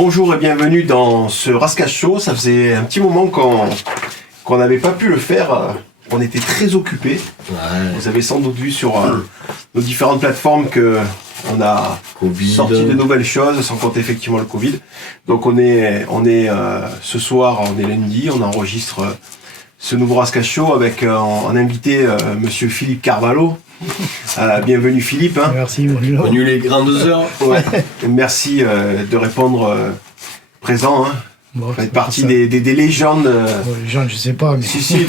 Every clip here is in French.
Bonjour et bienvenue dans ce Rascasse Show. Ça faisait un petit moment qu'on n'avait pas pu le faire. On était très occupés. Ouais. Vous avez sans doute vu sur nos différentes plateformes qu'on a sorti de nouvelles choses, sans compter effectivement le Covid. Donc on est ce soir, on est lundi, on enregistre ce nouveau Rascasse Show avec en invité Monsieur Philippe Carvalho. Bienvenue Philippe. Hein. Merci, bonjour. Venu les grandes heures. Ouais. Merci de répondre présent. Hein. Bon, vous faites partie des légendes. Légendes, je sais pas. Mais... Si, si,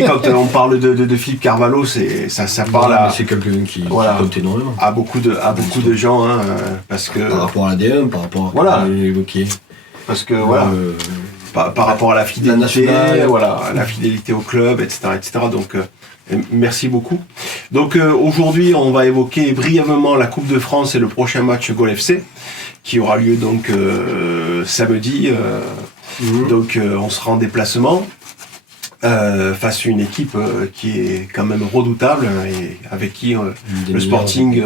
quand on parle de Philippe Carvalho, ça parle à. C'est quelqu'un qui compte énormément. À beaucoup de gens, hein, parce que. Par rapport à l'ADN, par rapport à l'évoquer. Parce que voilà. Par rapport à la fidélité, la fidélité au club, etc. Donc, merci beaucoup. Donc, aujourd'hui, on va évoquer brièvement la Coupe de France et le prochain match Gol FC, qui aura lieu donc samedi. Donc, on sera en déplacement face à une équipe qui est quand même redoutable et avec qui le Sporting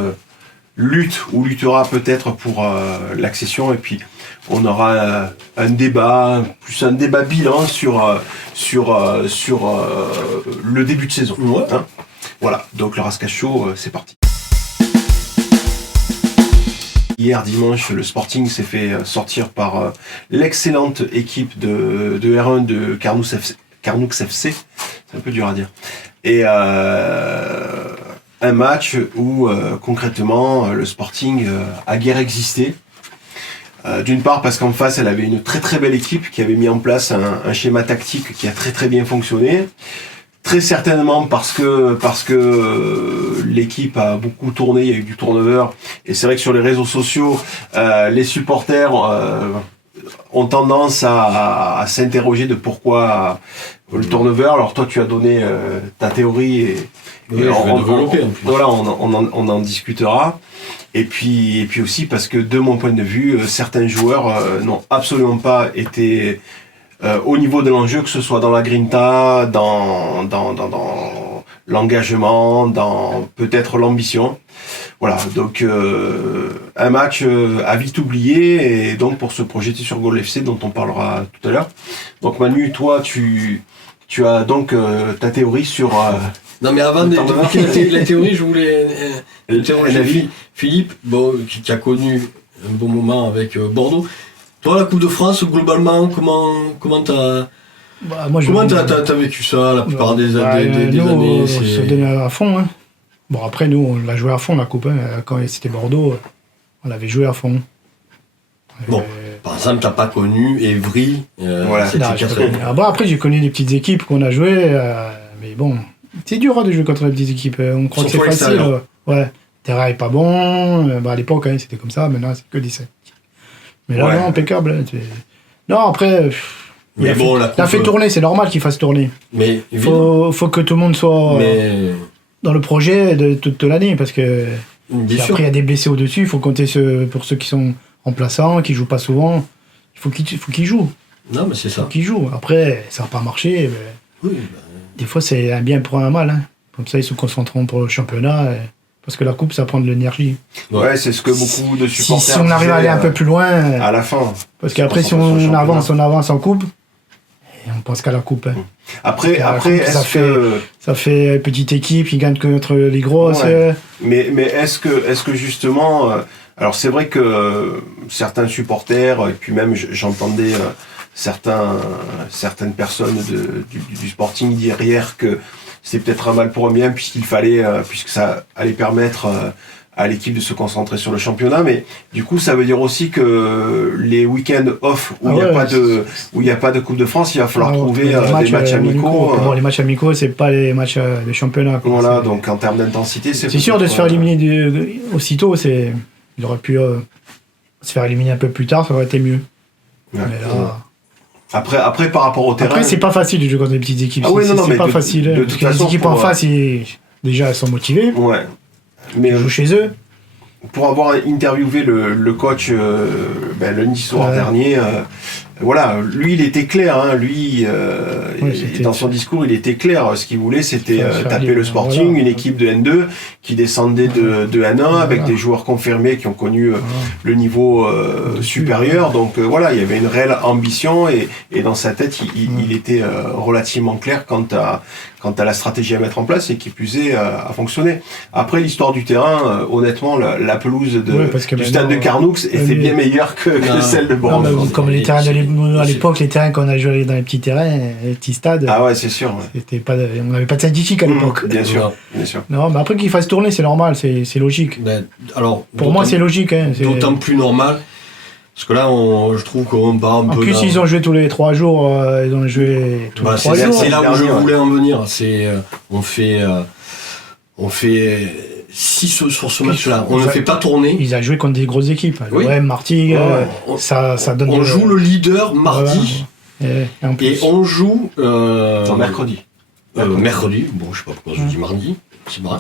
luttera peut-être pour l'accession, et puis on aura un débat bilan sur le début de saison. Ouais. Hein, voilà, donc le Rascasse Show, c'est parti. Hier dimanche, le Sporting s'est fait sortir par l'excellente équipe de R1 de Carnoux FC. C'est un peu dur à dire. Et un match où concrètement le Sporting a guère existé. D'une part parce qu'en face elle avait une très très belle équipe qui avait mis en place un schéma tactique qui a très très bien fonctionné. Très certainement parce que l'équipe a beaucoup tourné, il y a eu du turnover, et c'est vrai que sur les réseaux sociaux, les supporters ont tendance à s'interroger de pourquoi le turnover. Alors toi tu as donné ta théorie et on en discutera. Et puis aussi parce que de mon point de vue, certains joueurs n'ont absolument pas été au niveau de l'enjeu, que ce soit dans la grinta, dans l'engagement, dans peut-être l'ambition. Voilà, donc un match à vite oublié, et donc pour se projeter sur Gol FC dont on parlera tout à l'heure. Donc Manu, toi tu as donc ta théorie sur... Non mais avant de la théorie, je voulais interroger Philippe, qui a connu un bon moment avec Bordeaux. Toi, la Coupe de France, globalement, comment t'as vécu ça la plupart des années on se donnait à fond. Hein. Bon, après, nous, on l'a joué à fond, la Coupe. Hein. Quand c'était Bordeaux, on l'avait joué à fond. Bon, par exemple, t'as pas connu Évry. Après, j'ai connu des petites équipes qu'on a jouées, mais bon, c'est dur de jouer contre les petites équipes. On croit que c'est facile. Ouais, terrain est pas bon. À l'époque, hein, c'était comme ça. Maintenant, c'est que 17. Mais là, non, impeccable. Hein, non, après, t'as fait tourner, c'est normal qu'il fasse tourner. Mais faut que tout le monde soit dans le projet de toute l'année, parce que après, il y a des blessés au-dessus. Il faut compter pour ceux qui sont remplaçants, qui jouent pas souvent. Il faut qu'ils jouent. Non, mais c'est ça. Il faut qu'ils jouent. Après, ça n'a pas marché. Mais des fois, c'est un bien pour un mal. Hein. Comme ça, ils se concentreront pour le championnat. Parce que la coupe, ça prend de l'énergie. Ouais, c'est ce que beaucoup de supporters si on arrive à aller un peu plus loin... À la fin. Parce qu'après, si on avance en coupe, et on pense qu'à la coupe. Hein. Après, ça fait petite équipe qui gagne contre les grosses. Ouais. Mais est-ce que justement... alors c'est vrai que certains supporters, et puis même j'entendais certaines personnes du Sporting dire hier que c'est peut-être un mal pour un bien, puisque ça allait permettre à l'équipe de se concentrer sur le championnat, mais du coup ça veut dire aussi que les week-ends off où il n'y a pas de Coupe de France, il va falloir trouver des matchs amicaux. Bon, les matchs amicaux, c'est pas les matchs de championnat. Quoi. Voilà, donc en termes d'intensité, c'est sûr de se faire éliminer aussitôt. Il aurait pu se faire éliminer un peu plus tard, ça aurait été mieux. Ouais. Mais là... Après, par rapport au terrain... Après, c'est pas facile de jouer contre des petites équipes. C'est pas facile. Parce que les équipes en face, déjà, elles sont motivées. Ouais. Mais ils jouent chez eux. Pour avoir interviewé le coach lundi soir dernier, voilà, lui il était clair, hein, lui dans son discours il était clair, ce qu'il voulait c'était taper le Sporting, une équipe de N2 qui descendait de N1 avec des joueurs confirmés qui ont connu le niveau supérieur, donc voilà, il y avait une réelle ambition et dans sa tête il était relativement clair quant à la stratégie à mettre en place et qui plus est à fonctionner. Après l'histoire du terrain, honnêtement la pelouse du stade de Carnoux était bien meilleure que celle de Bourg-en-Bresse. Comme les terrains à l'époque, les terrains qu'on a joué dans les petits terrains, les petits stades. Ah ouais, c'est sûr. Ouais. C'était pas, on n'avait pas de scientifique à l'époque. Bien sûr, bien sûr. Non, mais après qu'il fasse tourner, c'est normal, c'est logique. Ben, alors, pour moi, c'est logique. Hein, d'autant plus normal. Parce que là, je trouve qu'on part un peu. En plus, ils ont joué tous les 3 jours. Ils ont joué tous les 3 jours. C'est là où je voulais en venir. On fait 6 sur ce match-là. On ne fait pas tourner. Ils ont joué contre des grosses équipes. Oui. Ouais, Martigues, ça donne. On joue le leader mardi. Et on joue. Mercredi. Mercredi. Bon, je sais pas pourquoi je dis mardi. C'est vrai.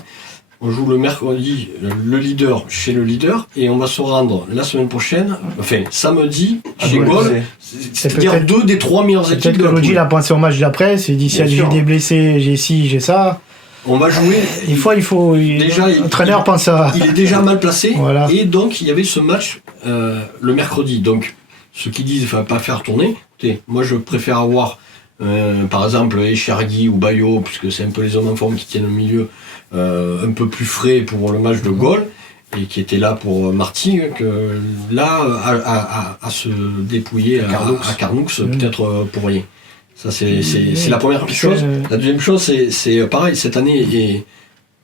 On joue le mercredi, le leader chez le leader, et on va se rendre la semaine prochaine, enfin samedi, chez Gaulle, c'est-à-dire 2 des 3 meilleures équipes de la poule. Peut-être que il a pensé au match d'après, c'est dit si j'ai des blessés, j'ai ci, j'ai ça. On va jouer. L'entraîneur pense à. Il est déjà mal placé, voilà. Et donc il y avait ce match le mercredi. Donc ceux qui disent qu'il ne faut pas faire tourner, moi je préfère avoir par exemple Echargui ou Bayo, puisque c'est un peu les hommes en forme qui tiennent le milieu. Un peu plus frais pour le match de Gaulle et qui était là pour Martigues, que là à se dépouiller à Carnoux peut-être pour rien. Ça c'est la première chose. La deuxième chose c'est pareil, cette année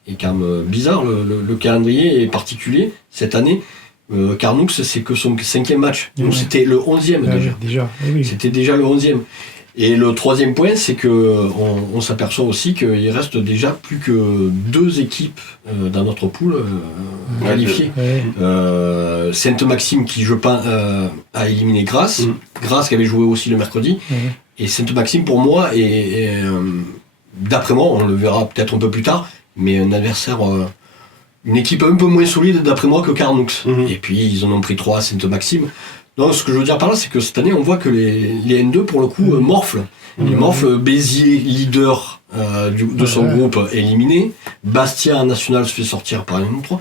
est quand même bizarre, le calendrier est particulier. Cette année Carnoux c'est que son 5e match, donc c'était le 11e déjà. Oui. C'était déjà le 11e. Et le troisième point, c'est que on s'aperçoit aussi qu'il reste déjà plus que 2 équipes dans notre poule qualifiées. Sainte-Maxime qui, je pense, a éliminé Grasse. Grasse qui avait joué aussi le mercredi. Et Sainte-Maxime, pour moi, est d'après moi, on le verra peut-être un peu plus tard, mais un adversaire, une équipe un peu moins solide d'après moi que Carnoux. Et puis ils en ont pris 3 à Sainte-Maxime. Donc ce que je veux dire par là, c'est que cette année, on voit que les N2, pour le coup, morflent. Ils morflent. Béziers, leader de son groupe, éliminé. Bastia, en national, se fait sortir par un 3.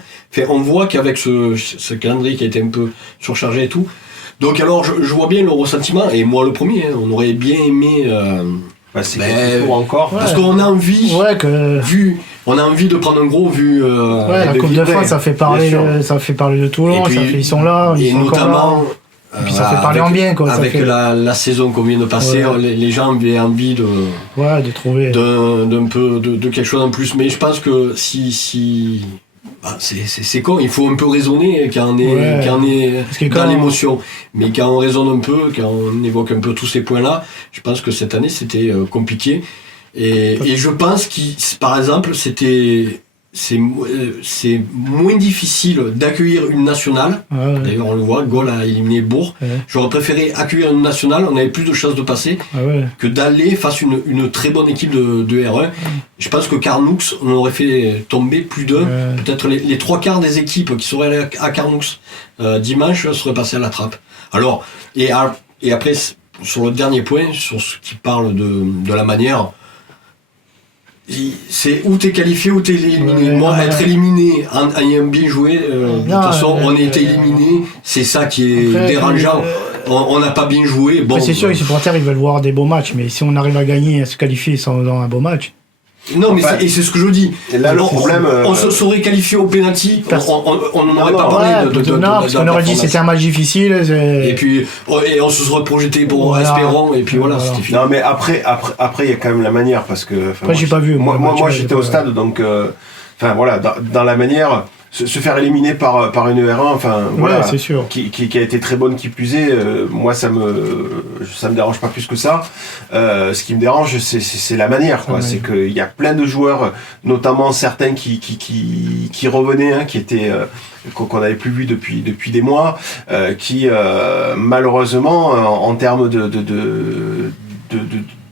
On voit qu'avec ce calendrier qui a été un peu surchargé et tout. Donc alors, je vois bien le ressentiment, et moi le premier, on aurait bien aimé... c'est pour encore. Parce qu'on a envie, on a envie de prendre un gros vu... la Coupe de France, ça fait parler de Toulon, ils sont là, et notamment... Et puis ça fait parler en bien, quoi. Avec la saison qu'on vient de passer, les gens avaient envie de trouver d'un peu de quelque chose en plus. Mais je pense que c'est con, il faut un peu raisonner quand on est dans l'émotion. Mais quand on raisonne un peu, quand on évoque un peu tous ces points-là, je pense que cette année c'était compliqué. Et je pense que, par exemple, c'est moins difficile d'accueillir une nationale. D'ailleurs, on le voit, Gaulle a éliminé Bourg. J'aurais préféré accueillir une nationale, on avait plus de chances de passer que d'aller face à une très bonne équipe de R1. Je pense que Carnoux, on aurait fait tomber plus d'un. Peut-être les 3/4 des équipes qui seraient allées à Carnoux dimanche seraient passées à la trappe. Alors, et après, sur le dernier point, sur ce qui parle de la manière... C'est où t'es qualifié ou t'es éliminé. Moi, être éliminé en ayant bien joué, de toute façon, on a été éliminé, c'est ça qui est dérangeant. On n'a pas bien joué. Bon, c'est sûr, les supporters ils veulent voir des beaux matchs, mais si on arrive à gagner, à se qualifier sans un beau match. Non, mais c'est ce que je dis. Et là, le problème, on se serait qualifié au penalty, on n'en aurait pas parlé parce qu'on aurait dit que c'était un match difficile. Et puis, on se serait projeté pour Espérant, et puis voilà, c'était fini. Non, mais après, il y a quand même la manière, parce que. Après, j'ai pas vu. Moi, j'étais au stade, donc. Dans la manière. Se faire éliminer par une R1, c'est sûr. Qui a été très bonne qui plus est, moi ça me dérange pas plus que ça. Ce qui me dérange c'est la manière, quoi. C'est qu'il y a plein de joueurs, notamment certains qui revenaient, qui étaient qu'on n'avait plus vu depuis des mois, qui malheureusement en termes de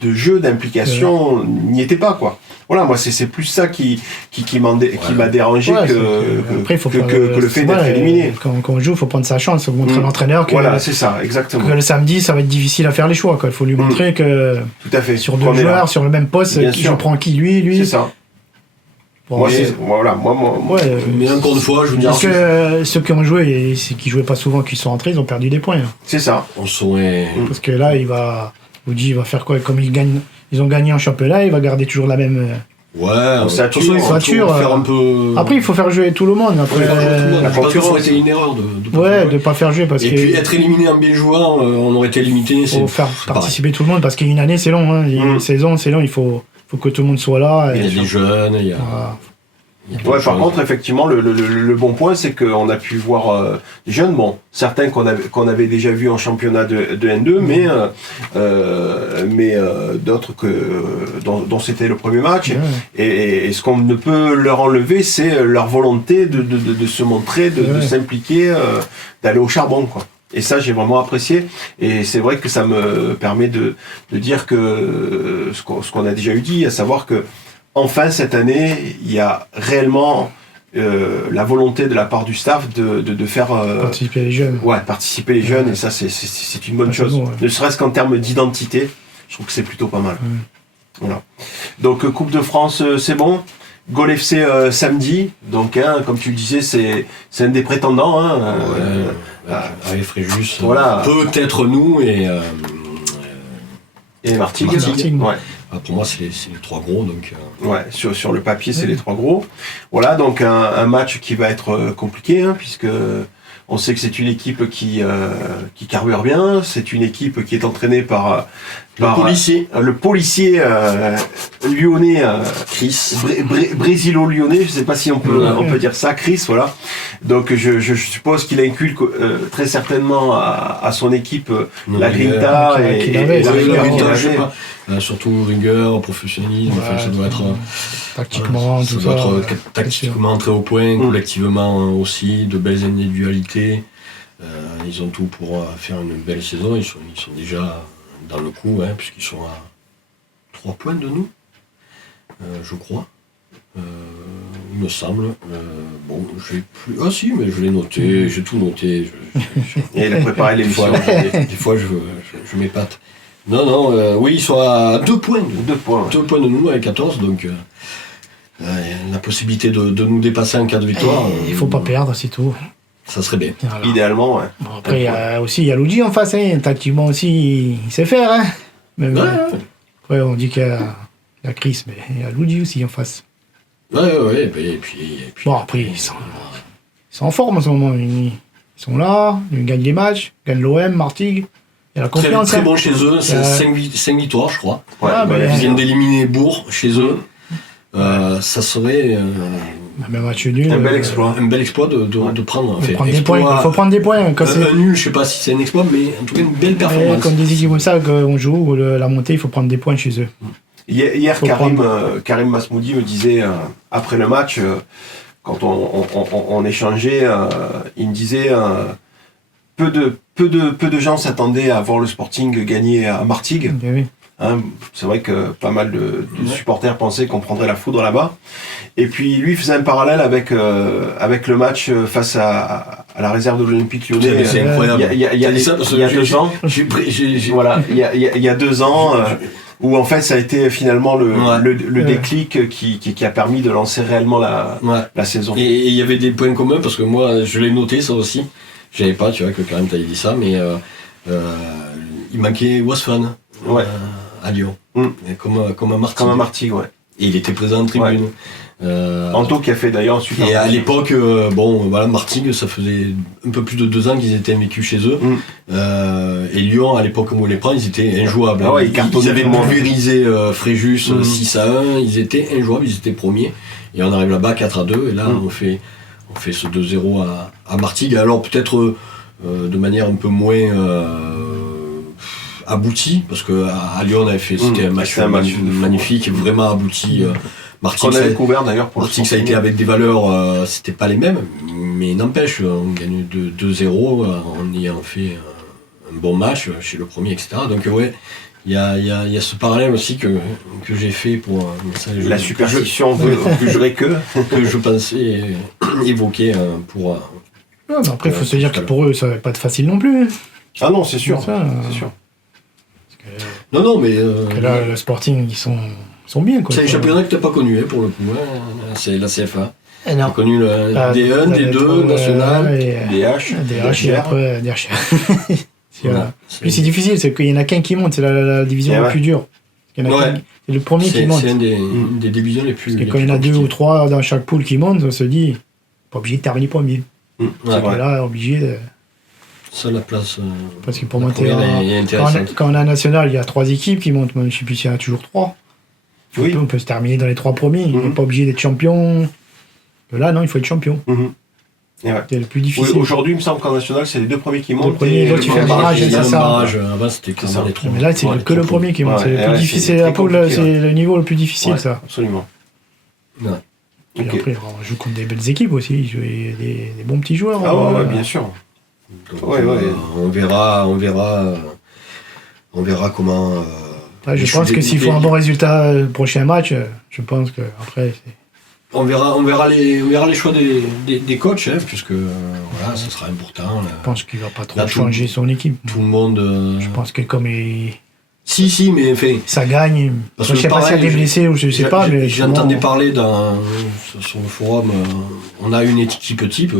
de jeu, d'implication n'y était pas, quoi. Voilà, moi c'est plus ça qui m'a dérangé que le fait d'être éliminé. Quand on joue, il faut prendre sa chance, il faut montrer à l'entraîneur que, voilà, c'est ça, exactement. Que le samedi, ça va être difficile à faire les choix. Il faut lui montrer que tout à fait. Sur 2 joueurs, sur le même poste, je prends qui, lui. C'est ça. Bon, moi, mais encore une fois, je veux dire... Parce que ceux qui ont joué et ceux qui jouaient pas souvent, qui sont rentrés, ils ont perdu des points. C'est ça. Parce que là, il va faire quoi? Comme ils ont gagné en championnat, il va garder toujours la même... ossature. Faire un peu... Après, il faut faire jouer tout le monde. Après, la concurrence aurait été une erreur de pas faire jouer. Puis être éliminé en bien jouant, on aurait été limité. Il faut faire participer tout le monde parce qu'une année, c'est long. Hein. Une saison, c'est long. Il faut que tout le monde soit là. Il y a des jeunes, il y a... par contre, effectivement, le bon point, c'est qu'on a pu voir des jeunes, certains qu'on avait déjà vus en championnat de N2, mais d'autres dont c'était le premier match. Et ce qu'on ne peut leur enlever, c'est leur volonté de se montrer, de s'impliquer, d'aller au charbon, quoi. Et ça, j'ai vraiment apprécié. Et c'est vrai que ça me permet de dire que ce qu'on a déjà eu dit, à savoir que enfin, cette année, il y a réellement la volonté de la part du staff de faire... participer les jeunes. Ouais, participer les jeunes, et ça, c'est une bonne chose. Bon, ne serait-ce qu'en termes d'identité, je trouve que c'est plutôt pas mal. Voilà. Donc, Coupe de France, c'est bon. Gol FC samedi, donc comme tu le disais, c'est un des prétendants. Avec Fréjus, voilà. Peut-être nous et Martigues. Ouais. Pour moi, c'est les 3 gros. Donc, ouais, sur le papier, c'est les 3 gros. Voilà, donc un match qui va être compliqué, puisque on sait que c'est une équipe qui carbure bien. C'est une équipe qui est entraînée par le policier lyonnais, Chris. Brésilo-lyonnais, je ne sais pas si on peut dire ça, Chris, voilà. Donc je suppose qu'il inculque très certainement à son équipe la grinta et la rigueur. Surtout rigueur, professionnalisme, ça doit être tactiquement, ça doit être tactiquement très au point, collectivement aussi, de belles individualités. Ils ont tout pour faire une belle saison. Ils sont déjà dans le coup, puisqu'ils sont à 3 points de nous, je crois. Il me semble. J'ai plus. Ah si, mais je l'ai noté, j'ai tout noté. Et il a préparé l'émission. Des fois, je m'épate. Non, oui, ils sont à 2 points. 2 points de nous avec 14, donc la possibilité de nous dépasser en cas de victoire. Il faut pas perdre, c'est tout. Ça serait bien. Voilà. Idéalement, ouais. Bon, après, il y a Luigi en face, tactiquement aussi, il sait faire. Même, après, on dit qu'il y a Chris, mais il y a Luigi aussi en face. Ouais, et puis... Bon, après, ils sont en forme en ce moment. Ils sont là, ils gagnent des matchs, gagnent l'OM, Martigues. Il y a la confiance. Très bon chez eux, c'est 5 victoires, je crois. Ils viennent d'éliminer Bourg chez eux. Ça serait même match nul. Un bel exploit de prendre. Il faut prendre des points. Un nul, je sais pas si c'est un exploit, mais en tout cas une belle performance. Comme des équipes comme ça, qu'on joue, la montée, il faut prendre des points chez eux. Hier, Karim Masmoudi me disait, après le match, quand on échangeait, il me disait peu de gens s'attendaient à voir le Sporting gagner à Martigues. Oui. C'est vrai que pas mal de supporters pensaient qu'on prendrait la foudre là-bas. Et puis lui faisait un parallèle avec le match face à la réserve de l'Olympique Lyonnais. C'est incroyable. Il y a 2 ans. Voilà, il y a 2 ans. Où en fait ça a été finalement le déclic qui a permis de lancer réellement la saison. Et il y avait des points communs parce que moi je l'ai noté ça aussi. Je savais pas, tu vois, que Karim t'avait dit ça, mais il manquait Wasfan à Lyon, comme à Martigues. Ouais. Et il était présent en tribune. Anto qui a fait d'ailleurs un super. Et à l'époque, Martigues, ça faisait un peu plus de 2 ans qu'ils étaient invaincus chez eux. Et Lyon, à l'époque où on les prend, ils étaient injouables. Ils avaient pulvérisé Fréjus 6-1, ils étaient injouables, ils étaient premiers. Et on arrive là-bas 4-2, et là on fait ce 2-0 à Martigues. Alors peut-être de manière un peu moins aboutie, parce qu'à Lyon on avait fait, c'était un match magnifique, vraiment abouti. Martigues avait couvert d'ailleurs pour Martigues, ça a été avec des valeurs, c'était pas les mêmes, mais n'empêche, on gagne 2-0 en ayant fait un bon match chez le premier, etc. Donc Il y a ce parallèle aussi que j'ai fait pour la superstition veut plus jouer que je pensais évoquer pour. Ouais, après, il faut se dire que pour eux, ça va pas être facile non plus. Ah non, c'est sûr. C'est sûr. Non, mais. Là, le Sporting, ils sont bien, quoi. C'est un championnat que tu n'as pas connu, pour le coup. Hein. C'est la CFA. Tu as connu le D1, D2, National, DH et après DH. Puis c'est difficile, c'est qu'il y en a qu'un qui monte, c'est la division la plus dure. C'est le premier qui monte. C'est une des divisions les plus. Parce que quand il y en a 2 ou 3 dans chaque poule qui montent, on se dit, pas obligé de terminer premier. Là, obligé de. Ça, la place. Parce que pour monter. Quand on a national, il y a 3 équipes qui montent, même je sais plus s'il y en a toujours 3. Oui. On peut se terminer dans les 3 premiers. On n'est pas obligé d'être champion. Là, non, il faut être champion. C'est le plus difficile. Oui, aujourd'hui, il me semble qu'en national, c'est les 2 premiers qui montent. Le premier, là, tu fais un barrage, c'est ça. Avant, c'était que ça, les 3. Mais là, c'est que le premier qui monte. C'est le plus difficile. C'est le niveau le plus difficile, ça. Absolument. Et après, on joue contre des belles équipes aussi. Des bons petits joueurs. Ah ouais, bien sûr. Donc, on verra comment. Je pense que s'il faut un bon résultat le prochain match, je pense que après. On verra les choix des coachs, puisque voilà, ça sera important. Je pense qu'il va pas trop changer son équipe. Tout le monde. Je pense que comme il. Si, mais enfin. Ça gagne. Je sais pas s'il y a des blessés ou je sais pas, mais. J'entendais parler sur le forum, on a une équipe type,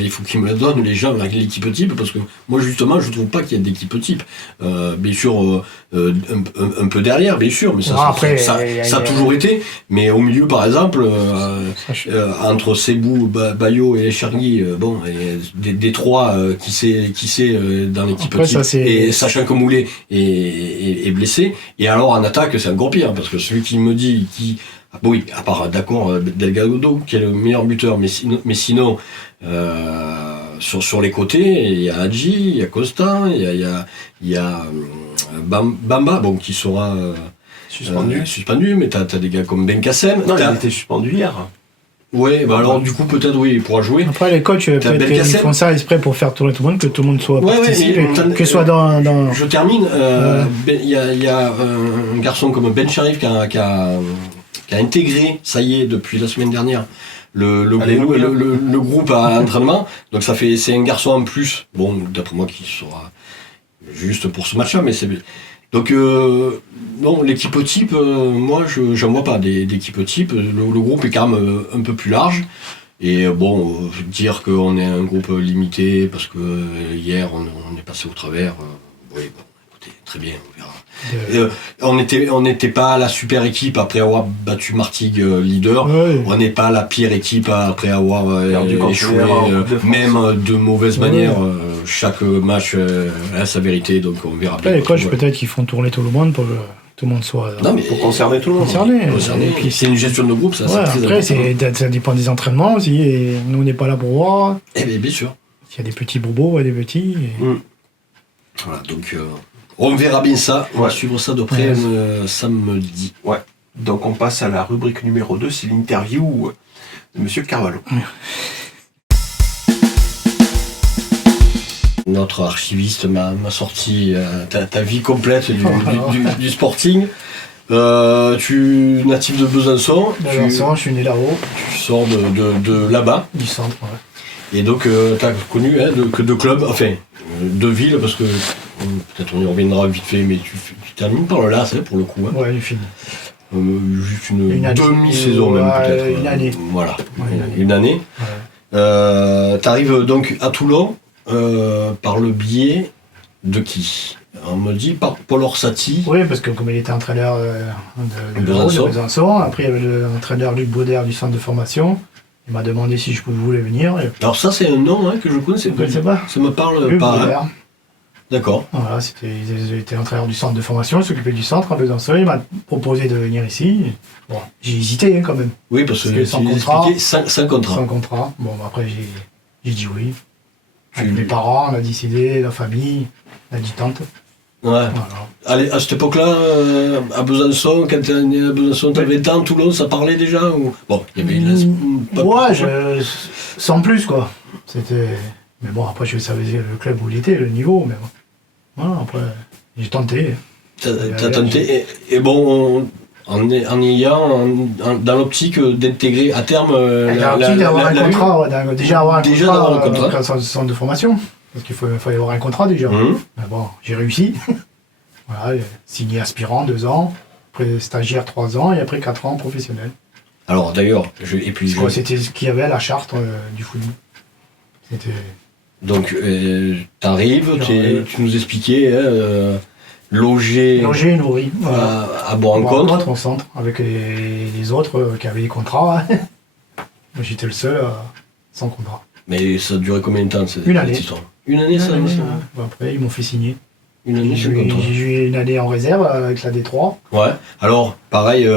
il faut qu'ils me la donnent, les gens, l'équipe type, parce que moi, justement, je trouve pas qu'il y ait d'équipe type. Bien sûr, un peu derrière, bien sûr, mais ça a toujours été. Mais au milieu, par exemple, entre Sebou, Bayo et Chergui, des 3, qui c'est dans l'équipe type. Et sachant que Moulet est blessé, et alors en attaque c'est encore pire, parce que celui qui me dit oui, à part d'accord Delgado qui est le meilleur buteur, mais sinon sur les côtés il y a Hadji, il y a Costa, il y a Bamba qui sera suspendu, mais t'as des gars comme Ben Kassem. Non, il a été suspendu hier. Ouais, alors du coup peut-être oui, il pourra jouer. Après les coachs peut-être qu'ils font ça exprès pour faire tourner tout le monde, que tout le monde soit participe, que soit dans. Je termine. Il y a un garçon comme Ben Sharif qui a intégré, ça y est, depuis la semaine dernière, le groupe à entraînement. Donc c'est un garçon en plus. Bon, d'après moi, qui sera juste pour ce match-là, mais c'est. Donc, non, l'équipe type, moi, j'en vois pas d'équipe type. Le groupe est quand même un peu plus large. Et dire qu'on est un groupe limité parce que hier, on est passé au travers, écoutez, très bien, on verra. On n'était pas la super équipe après avoir battu Martigues leader. Ouais. On n'est pas la pire équipe après avoir échoué, même de mauvaise manière. Chaque match a sa vérité, donc on verra bien. Les coachs, peut-être qu'ils font tourner tout le monde pour que tout le monde soit. Non, mais pour concerner tout le monde. Concerner. Et puis c'est une gestion de groupe, ça. Ouais, après, ça dépend des entraînements aussi. Et nous, on n'est pas là pour voir. Eh bien sûr. S'il y a des petits bobos, des petits. Voilà, donc. On verra bien ça, on va suivre ça de près samedi. Ouais, donc on passe à la rubrique numéro 2, c'est l'interview de Monsieur Carvalho. Notre archiviste m'a sorti ta vie complète du Sporting. Tu es natif de Besançon. Besançon, je suis né là-haut. Tu sors de là-bas. Du centre, ouais. Et donc tu as connu que deux clubs, enfin deux villes, parce que peut-être on y reviendra vite fait, mais tu termines par le LAS pour le coup. Ouais, j'ai fini. Juste une demi-saison même peut-être. Une année. Voilà, une année. Ouais. T'arrives donc à Toulon par le biais de qui? On me dit par Paul Orsatti. Oui, parce que comme il était entraîneur de Besançon, après il y avait l'entraîneur Luc Bauder du centre de formation. Il m'a demandé si je voulais venir. Alors ça c'est un nom que je connais. Vous ne connaissez pas? Ça me parle Luc pas. Bauder. D'accord. Voilà, il était entraîneur du centre de formation, il s'occupait du centre à Besançon, il m'a proposé de venir ici. Bon, j'ai hésité quand même. Oui, parce que sans contrat. Sans contrat. Sans contrat. Bon, après j'ai dit oui. Avec mes parents, on a décidé, la famille, la dit tante. Ouais. Voilà. Allez, à cette époque-là, à Besançon, quand tu es né à Besançon, tu avais 20 ans, Toulon, ça parlait déjà ou... Bon, il y avait sans plus quoi. C'était. Mais bon, après je savais le club où il était, le niveau, mais bon. Voilà, après, j'ai tenté. T'as tenté, et bon, en ayant dans l'optique d'intégrer à terme l'optique d'avoir un contrat, déjà avoir un contrat contrat. Centre de formation, parce qu'il fallait avoir un contrat déjà. Mais bon, j'ai réussi. Voilà, signé aspirant 2 ans, après stagiaire 3 ans et après 4 ans professionnel. Alors d'ailleurs, c'était ce qu'il y avait à la charte du football. Donc t'arrives, tu nous expliquais loger et nourri. Voilà. À Bois-en-Contre. Au centre, avec les autres qui avaient des contrats. Moi j'étais le seul sans contrat. Mais ça a duré combien de temps cette histoire? Une année, ça Bon, après ils m'ont fait signer. J'ai joué une année en réserve avec la D3. Ouais, alors pareil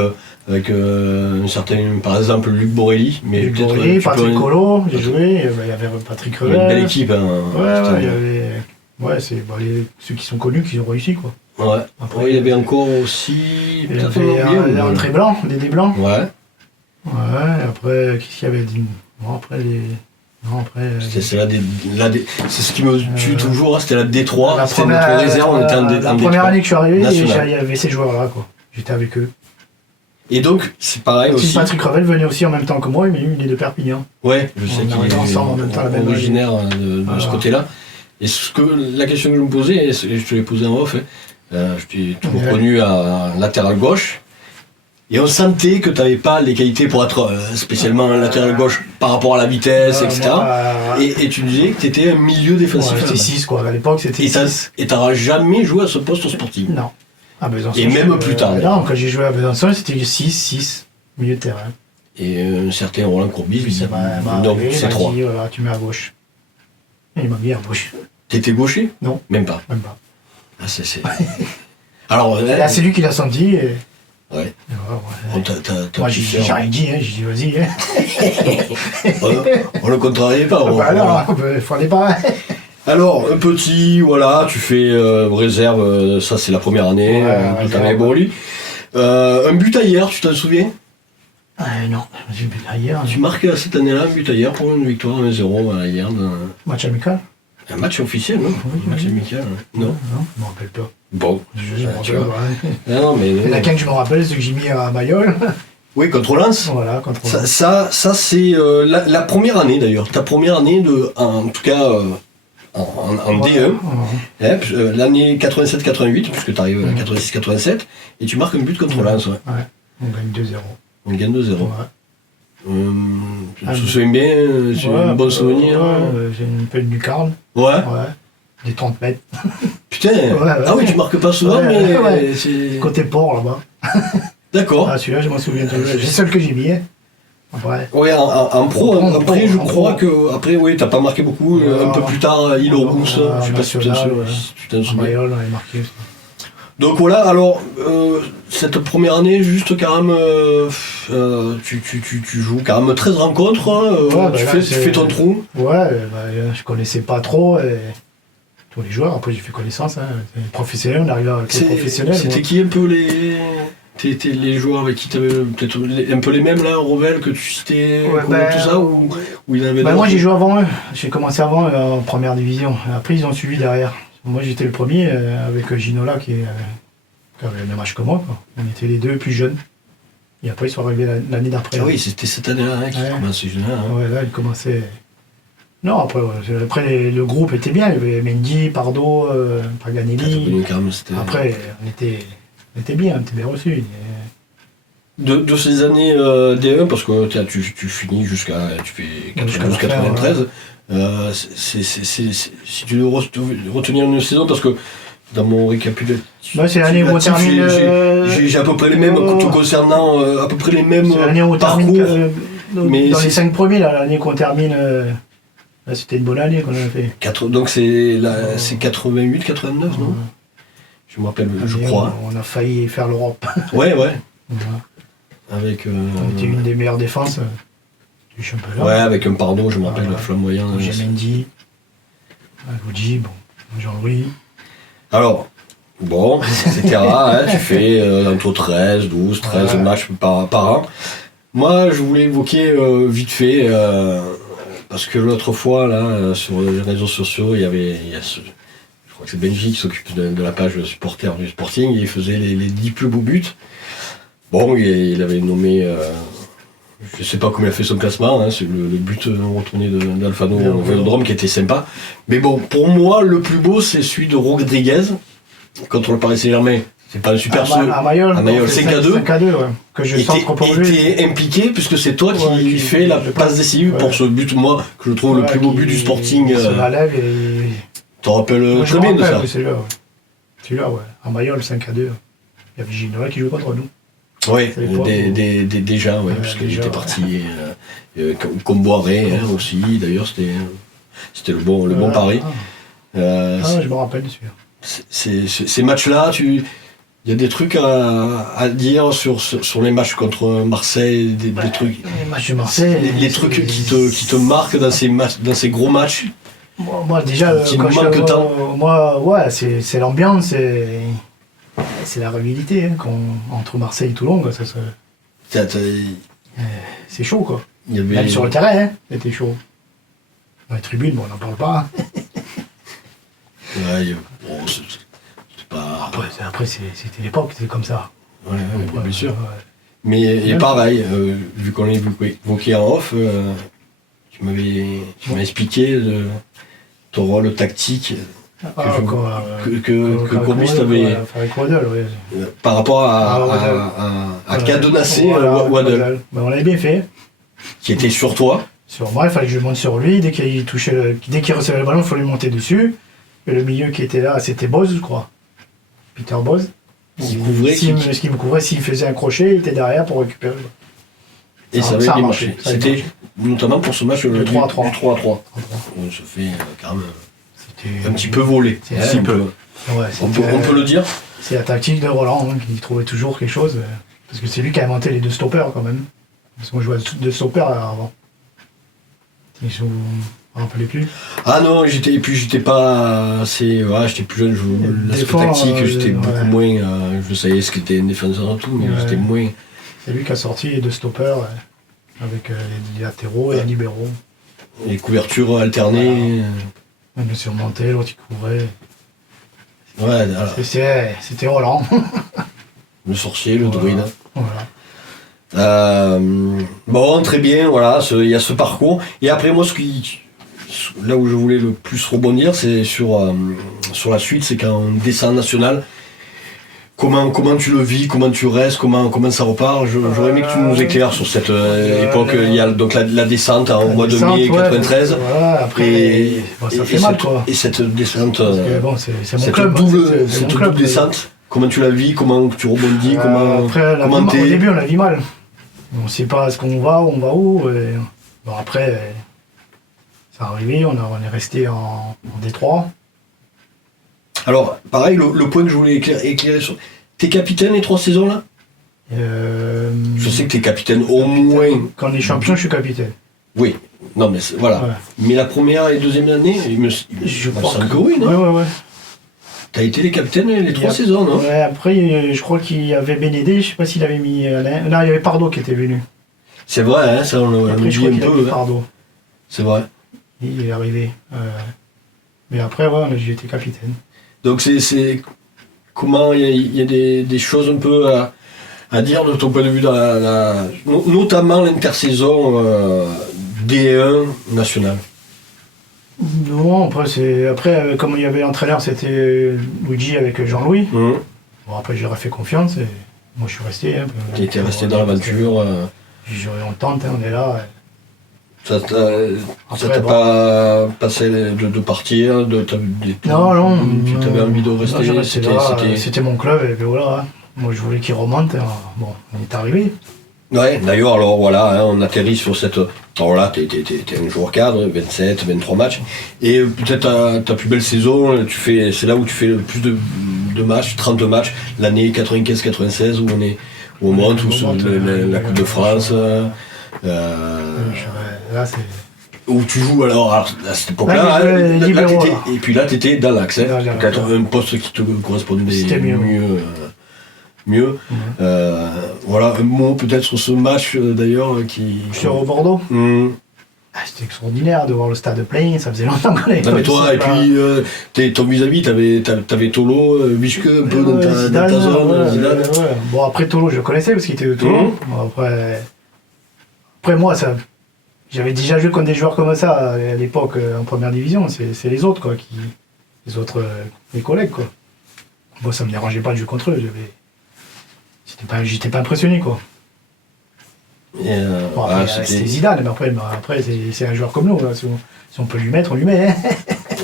avec un certain, par exemple, Luc Borelli. Mais Luc Borelli, Patrick Collot, j'ai joué, il y avait Patrick Revel. Une belle équipe. Hein, il y avait... Ouais, c'est ceux qui sont connus qui ont réussi, quoi. Ouais, après il y avait encore aussi... Il y avait André Blanc, Dédé Blanc. Ouais. Ouais, après, qu'est-ce qu'il y avait dit? Bon, après les... C'est ce qui me tue toujours, c'était la D3, c'était notre réserve, on était en D3. La première année que je suis arrivé, il y avait ces joueurs-là, quoi. J'étais avec eux. Et donc, c'est pareil aussi. Patrick Revel venait aussi en même temps que moi, mais il est de Perpignan. Ouais, je sais qu'il est originaire de ce côté-là. Et la question que je me posais, et je te l'ai posée en off, je t'ai toujours connu à latéral gauche. Et on sentait que tu n'avais pas les qualités pour être spécialement latéral gauche par rapport à la vitesse, etc. Et tu disais que tu étais un milieu défensif. C'était 6, quoi. À l'époque, c'était 6. Et tu n'auras jamais joué à ce poste sportif. Non. À Besançon. Et même plus tard. Non, quand j'ai joué à Besançon, c'était 6, milieu de terrain. Et un certain Roland Courbis lui dit non, c'est 3. Il m'a dit, voilà, tu mets à gauche. Et il m'a mis à gauche. T'étais gaucher? Non. Même pas. Ah, c'est... Alors, là, c'est lui qui l'a senti. Et... Ouais. Moi, j'ai rien dit, j'ai dit vas-y. On le contrariait pas. Il fallait pas. Alors, un petit, voilà, tu fais réserve, ça c'est la première année, tout avec Borelli. Un but ailleurs, tu t'en souviens? Non, j'ai but ailleurs. Tu marques cette année-là un but ailleurs pour une victoire 1-0 à hier. Match amical? Un match officiel, non? Un match amical, non? Non, je me rappelle pas. Bon, tu vois. Non, mais... Il y en a qu'un que je me rappelle, c'est que j'ai mis à Mayol. Oui, contre Lens. Voilà, contre Lens. Ça c'est la première année d'ailleurs. Ta première année, en tout cas en D1. L'année 87-88, puisque tu arrives à 86-87, et tu marques un but contre Lens. Ouais, on gagne 2-0. On gagne 2-0. Ouais. Je me souviens bien, j'ai un bon souvenir. J'ai une pelle du Carl. Ouais. Des 30 mètres. Putain. Ah oui, tu marques pas souvent, mais c'est... Côté port, là-bas. D'accord. Ah, celui-là, je m'en souviens toujours. C'est le seul que j'ai mis. Après. Ouais, en pro, après, je crois que... Après, oui, t'as pas marqué beaucoup. Un peu plus tard, Île-aux-Rousses, je sais pas si tu t'en souviens. Mayol, on avait marqué aussi. Donc voilà, alors, cette première année, juste quand même, tu joues quand même 13 rencontres, tu fais ton trou. Ouais, je connaissais pas trop tous les joueurs, après j'ai fait connaissance, professionnel, on arrive avec les professionnels. C'était qui un peu les joueurs avec qui tu avais peut-être un peu les mêmes là, Revel, que tu citais, tout ça, ou il y en avait d'autres? Moi j'ai joué avant eux, j'ai commencé avant en première division, après ils ont suivi derrière. Moi j'étais le premier avec Ginola qui avait le même âge que moi, quoi. On était les deux plus jeunes. Et après ils sont arrivés l'année d'après. Ah oui, c'était cette année-là qui commençait jeune. Ouais, là ils commençaient. Non, après le groupe était bien, il y avait Mendy, Pardo, Paganelli. Après on était bien reçus. De ces années D1, parce que tu finis tu fais 92-93. Si tu veux retenir une saison, parce que dans mon récapitulatif, c'est l'année où on termine. J'ai à peu près les mêmes, tout concernant à peu près les mêmes parcours. Mais dans les 5 premiers, l'année qu'on termine, là, c'était une bonne année qu'on a fait. Donc c'est 88-89, non? Je me rappelle, je crois. On a failli faire l'Europe. Ouais. Avec, on était une des meilleures défenses du championnat. Ouais, avec un Pardo, je me rappelle, flamboyant. J'ai Mendy, Luigi, Jean-Louis. Alors, bon, etc. Tu fais entre 13 matchs par an. Moi, je voulais évoquer vite fait, parce que l'autre fois, là, sur les réseaux sociaux, il y a crois que c'est Benji qui s'occupe de la page supporter du Sporting, et il faisait les 10 plus beaux buts. Bon, il avait nommé, je sais pas comment il a fait son classement, hein, c'est le but retourné d'Alfano au Vélodrome qui était sympa. Mais bon, pour moi, le plus beau, c'est celui de Rodriguez contre le Paris Saint-Germain. C'est pas un super à Mayol 5-2. 5-2, ouais. Que je sens trop était impliqué, puisque c'est toi qui fais la passe décisive pour ce but, moi, que je trouve le plus beau but du Sporting. Se la lève et... Tu te rappelles très bien de ça. Celui-là, ouais. À Mayol, 5-2. Il y avait Ginola qui jouait contre nous. Oui, déjà, ouais, parce qu'il était parti. Comme Boiré aussi, d'ailleurs, c'était le bon pari. Je me rappelle celui-là. Ces matchs-là, il y a des trucs à dire sur les matchs contre Marseille, des trucs. Les matchs de Marseille. Les trucs qui te marquent dans ces gros matchs. Moi déjà, c'est l'ambiance, c'est la rivalité hein, entre Marseille et Toulon. Quoi, c'est chaud, quoi. Même sur le terrain, hein, c'était chaud. Dans les tribunes, bon, on n'en parle pas. c'est pas... Après c'était l'époque, c'était comme ça. Ouais, bien sûr. Mais et pareil, vu qu'on l'a évoqué en off, tu m'as expliqué ton rôle tactique que Courbis t'avait par rapport à cadenasser Waddle. On l'avait bien fait. Qui était sur toi. Sur moi, il fallait que je monte sur lui. Dès qu'il recevait le ballon, il fallait monter dessus. Et le milieu qui était là, c'était Boz, je crois. Peter Boz. Qui me couvrait, s'il faisait un crochet, il était derrière pour récupérer. Et ça avait bien marché. C'était notamment pour ce match le 3-3. 3-3. On se fait quand même un petit peu volé. Un peu. Ouais, on peut le dire. C'est la tactique de Roland, hein, qui trouvait toujours quelque chose. Parce que c'est lui qui a inventé les 2 stoppers quand même. Parce que moi je jouais 2 stoppers avant. Ils sont... On n'en rappelait plus. Ah non, j'étais pas assez. J'étais plus jeune, l'aspect tactique, j'étais beaucoup moins. Je savais ce qu'était un défenseur et tout, mais j'étais moins. C'est lui qui a sorti les 2 stoppers avec les latéraux et les libéraux. Les couvertures alternées. Même le surmonté, l'autre il couvrait. Ouais, alors. C'était Roland. Le sorcier, le druide. Voilà. Bon, très bien, voilà, il y a ce parcours. Et après, moi, là où je voulais le plus rebondir, c'est sur la suite, c'est quand on descend en national. Comment tu le vis, comment tu restes, comment ça repart. J'aurais aimé que tu nous éclaires sur cette époque. Il y a donc la descente en mois de mai 93. Voilà, après, ça fait mal, quoi. Et cette descente, c'est mon club. Cette double descente, comment tu la vis, comment tu rebondis, au début, on la vit mal. On ne sait pas ce qu'on va, où on va où. Bon, après, ça arrivé, on est resté en Détroit. Alors, pareil, le point que je voulais éclairer sur... T'es capitaine les 3 saisons, là Je sais que t'es capitaine au moins... Quand on est champion, je suis capitaine. Oui, non mais voilà. Ouais. Mais la première et deuxième année, je crois que oui, non Ouais. T'as été les capitaines les 3 saisons, non? Ouais, après, je crois qu'il y avait Bénédé, je sais pas s'il avait mis... Là, il y avait Pardo qui était venu. C'est vrai, hein, ça on l'a dit un peu. Pardo. C'est vrai. Il est arrivé. Mais après, j'ai été capitaine. Donc c'est comment il y a des choses un peu à dire de ton point de vue notamment l'intersaison D1 national. Non, après comme il y avait l'entraîneur, c'était Luigi avec Jean-Louis. Bon, après j'aurais fait confiance et moi je suis resté. Tu étais resté dans l'aventure. On tente, on est là. Ça t'a pas passé de partir, non. Tu avais envie de rester. C'était mon club et voilà. Moi je voulais qu'il remonte. Bon, on est arrivé. Ouais, d'ailleurs, alors voilà, on atterrit sur cette. Alors là, t'es un joueur cadre, 27, 23 matchs. Et peut-être ta plus belle saison, c'est là où tu fais le plus de matchs, 30 matchs, l'année 95-96 où on monte, la Coupe de France. Là, c'est... Où tu joues alors à cette époque-là, et puis là t'étais dans l'axe, un poste qui te correspondait mieux. Voilà, un mot peut-être sur ce match d'ailleurs qui... Sur Bordeaux. C'était extraordinaire de voir le stade plein, ça faisait longtemps qu'on avait pas vu ça. Et puis, ton vis-à-vis, t'avais Tolo, Wischke, un peu dans ta zone, Zidane. Ouais. Bon, après Tolo, je le connaissais parce qu'il était de Tolo. Bon, après moi, j'avais déjà joué contre des joueurs comme ça à l'époque en première division. C'est les autres, quoi, mes collègues, quoi. Bon, ça me dérangeait pas de jouer contre eux. J'étais pas impressionné, quoi. C'était Zidane, mais après c'est un joueur comme nous. Là. Si on peut lui mettre, on lui met. Hein.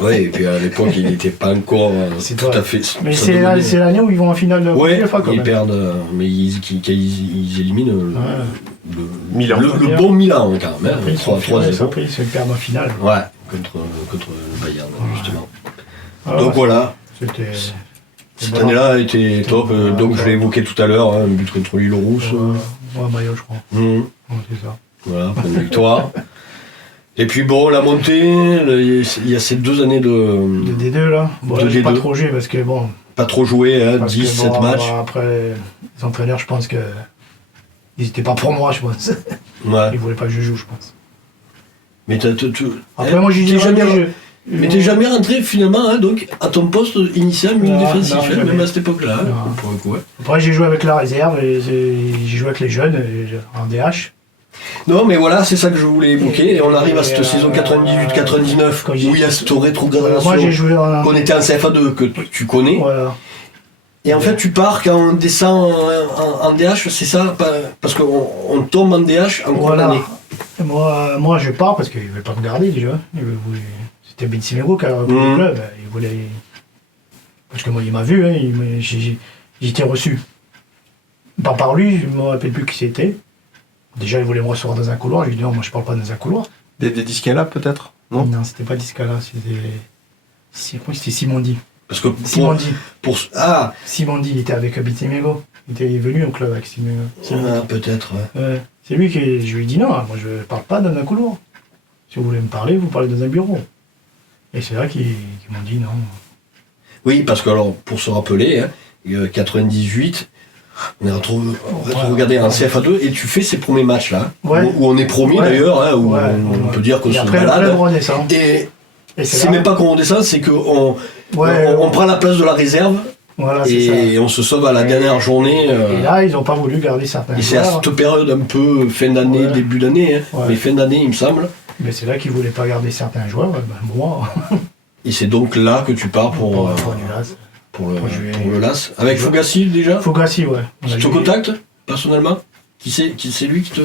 Oui, et puis à l'époque, il n'était pas encore tout à fait. Mais c'est l'année où ils vont en finale de UEFA, quand ils perdent, mais ils éliminent Milan. Le bon Milan, quand même. Après, 3-0. Après, ils se perdent en finale. Ouais, contre le Bayern, justement. Donc voilà. Cette année-là était top. Donc je l'ai évoqué tout à l'heure, un but contre l'île Rousse. Ouais, maillot, je crois. Ouais, c'est ça. Voilà, première victoire. Et puis bon, la montée, il y a ces 2 années de D2 là. Bon, là, j'ai pas trop joué parce que bon. Pas trop joué, hein, 10-7 matchs. Après, les entraîneurs, je pense que. Ils étaient pas pour moi, je pense. Ouais. Ils voulaient pas que je joue, je pense. Mais après, moi, j'ai dit mais t'es jamais rentré finalement, hein, donc à ton poste initial, milieu défensif, même à cette époque-là. Hein, pour le coup, ouais. Après, j'ai joué avec la réserve, et j'ai joué avec les jeunes en DH. Non, mais voilà, c'est ça que je voulais évoquer. Et on arrive à cette saison 98-99 où il y a cette rétrogradation. Moi, j'ai joué qu'on était en CFA2 que tu connais. Voilà. Et en fait, tu pars quand on descend en DH, c'est ça, parce qu'on tombe en DH en cours d'année. Moi, je pars parce qu'il ne veut pas me garder déjà. C'était Ben Simego qui a repris le club. Il voulait. Parce que moi, il m'a vu, hein, j'étais reçu. Pas par lui, je ne me rappelle plus qui c'était. Déjà, il voulait me recevoir dans un couloir. Je lui ai dit non, moi, je ne parle pas dans un couloir. Des Discala, peut-être? Non, c'était pas Discala, c'était Simondi. Parce que Simondi. Simondi, il était avec Bitsemego. Il est venu au club avec Simego. Ah, peut-être, ouais. C'est lui qui. Je lui ai dit non, moi, je ne parle pas dans un couloir. Si vous voulez me parler, vous parlez dans un bureau. Et c'est là qu'ils m'ont dit non. Oui, parce que alors, pour se rappeler, hein, 98, on est regardé en CFA2 et tu fais ces premiers matchs là, où on est promis d'ailleurs, hein, où on peut dire qu'on se balade. Et c'est même pas qu'on redescend, c'est qu'on prend la place de la réserve. Voilà, et on se sauve à la dernière journée. Et là, ils n'ont pas voulu garder certains. Et c'est à cette période un peu fin d'année, début d'année, hein, mais fin d'année, il me semble. Mais c'est là qu'ils ne voulaient pas garder certains joueurs, moi. Et c'est donc là que tu pars pour le LAS. Avec Fougassi déjà? Fougassi, ouais. Tu te contactes personnellement? Qui c'est lui qui te.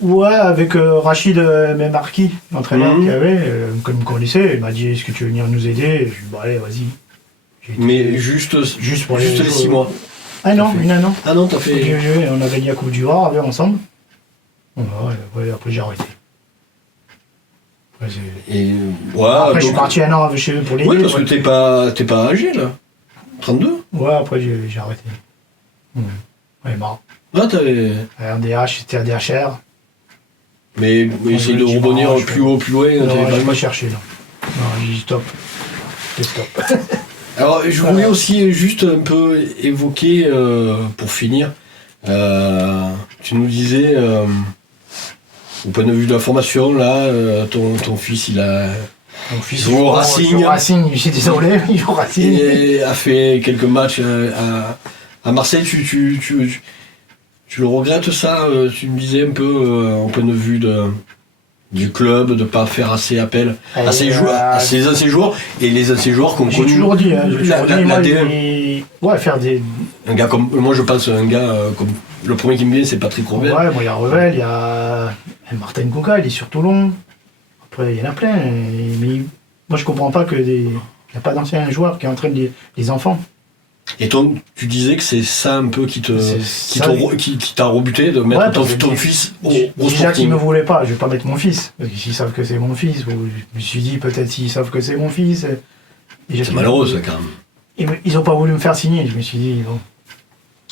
Ouais, avec Rachid Memarki, l'entraîneur qu'il avait, comme il me connaissait, il m'a dit est-ce que tu veux venir nous aider? Et je lui ai dit bah allez, vas-y. Mais juste pour les 6 mois. Ah non, une année. Ah non, t'as fait. On a gagné la Coupe du Var ensemble. Après j'ai arrêté. Après, je suis parti un an chez eux pour l'aider. Oui, parce que t'es pas âgé là. 32. Ouais, après j'ai arrêté. Ouais, marrant. Ah, t'avais. RDH, c'était RDHR. Mais essayer de rebondir plus haut, plus loin. Non, j'ai pas cherché là. Non, j'ai dit stop. Stop. Alors, je voulais aussi juste un peu évoquer, pour finir, tu nous disais. Au point de vue de la formation, là, ton fils, il joue au Racing. Je suis désolé, il joue au Racing. Il a fait quelques matchs à Marseille. Tu le regrettes ça? Tu me disais un peu, au point de vue du club, de ne pas faire assez appel à ces anciens joueurs. Et les anciens joueurs qu'on connaît. J'ai toujours dit, faire des. Un gars comme. Moi, je pense un gars comme. Le premier qui me vient, c'est Patrick Revel. Ouais, il y a Revel, il y a Martin Coca, il est sur Toulon. Après, il y en a plein. Mais moi, je comprends pas qu'il n'y a pas d'anciens joueurs qui entraînent les enfants. Et toi, tu disais que c'est ça un peu qui t'a rebuté de mettre ton fils au Sporting. Déjà qu'ils ne me voulaient pas, je ne vais pas mettre mon fils. Parce que s'ils savent que c'est mon fils, je me suis dit peut-être s'ils savent que c'est mon fils. C'est malheureux ça quand même. Ils n'ont pas voulu me faire signer. Je me suis dit, bon,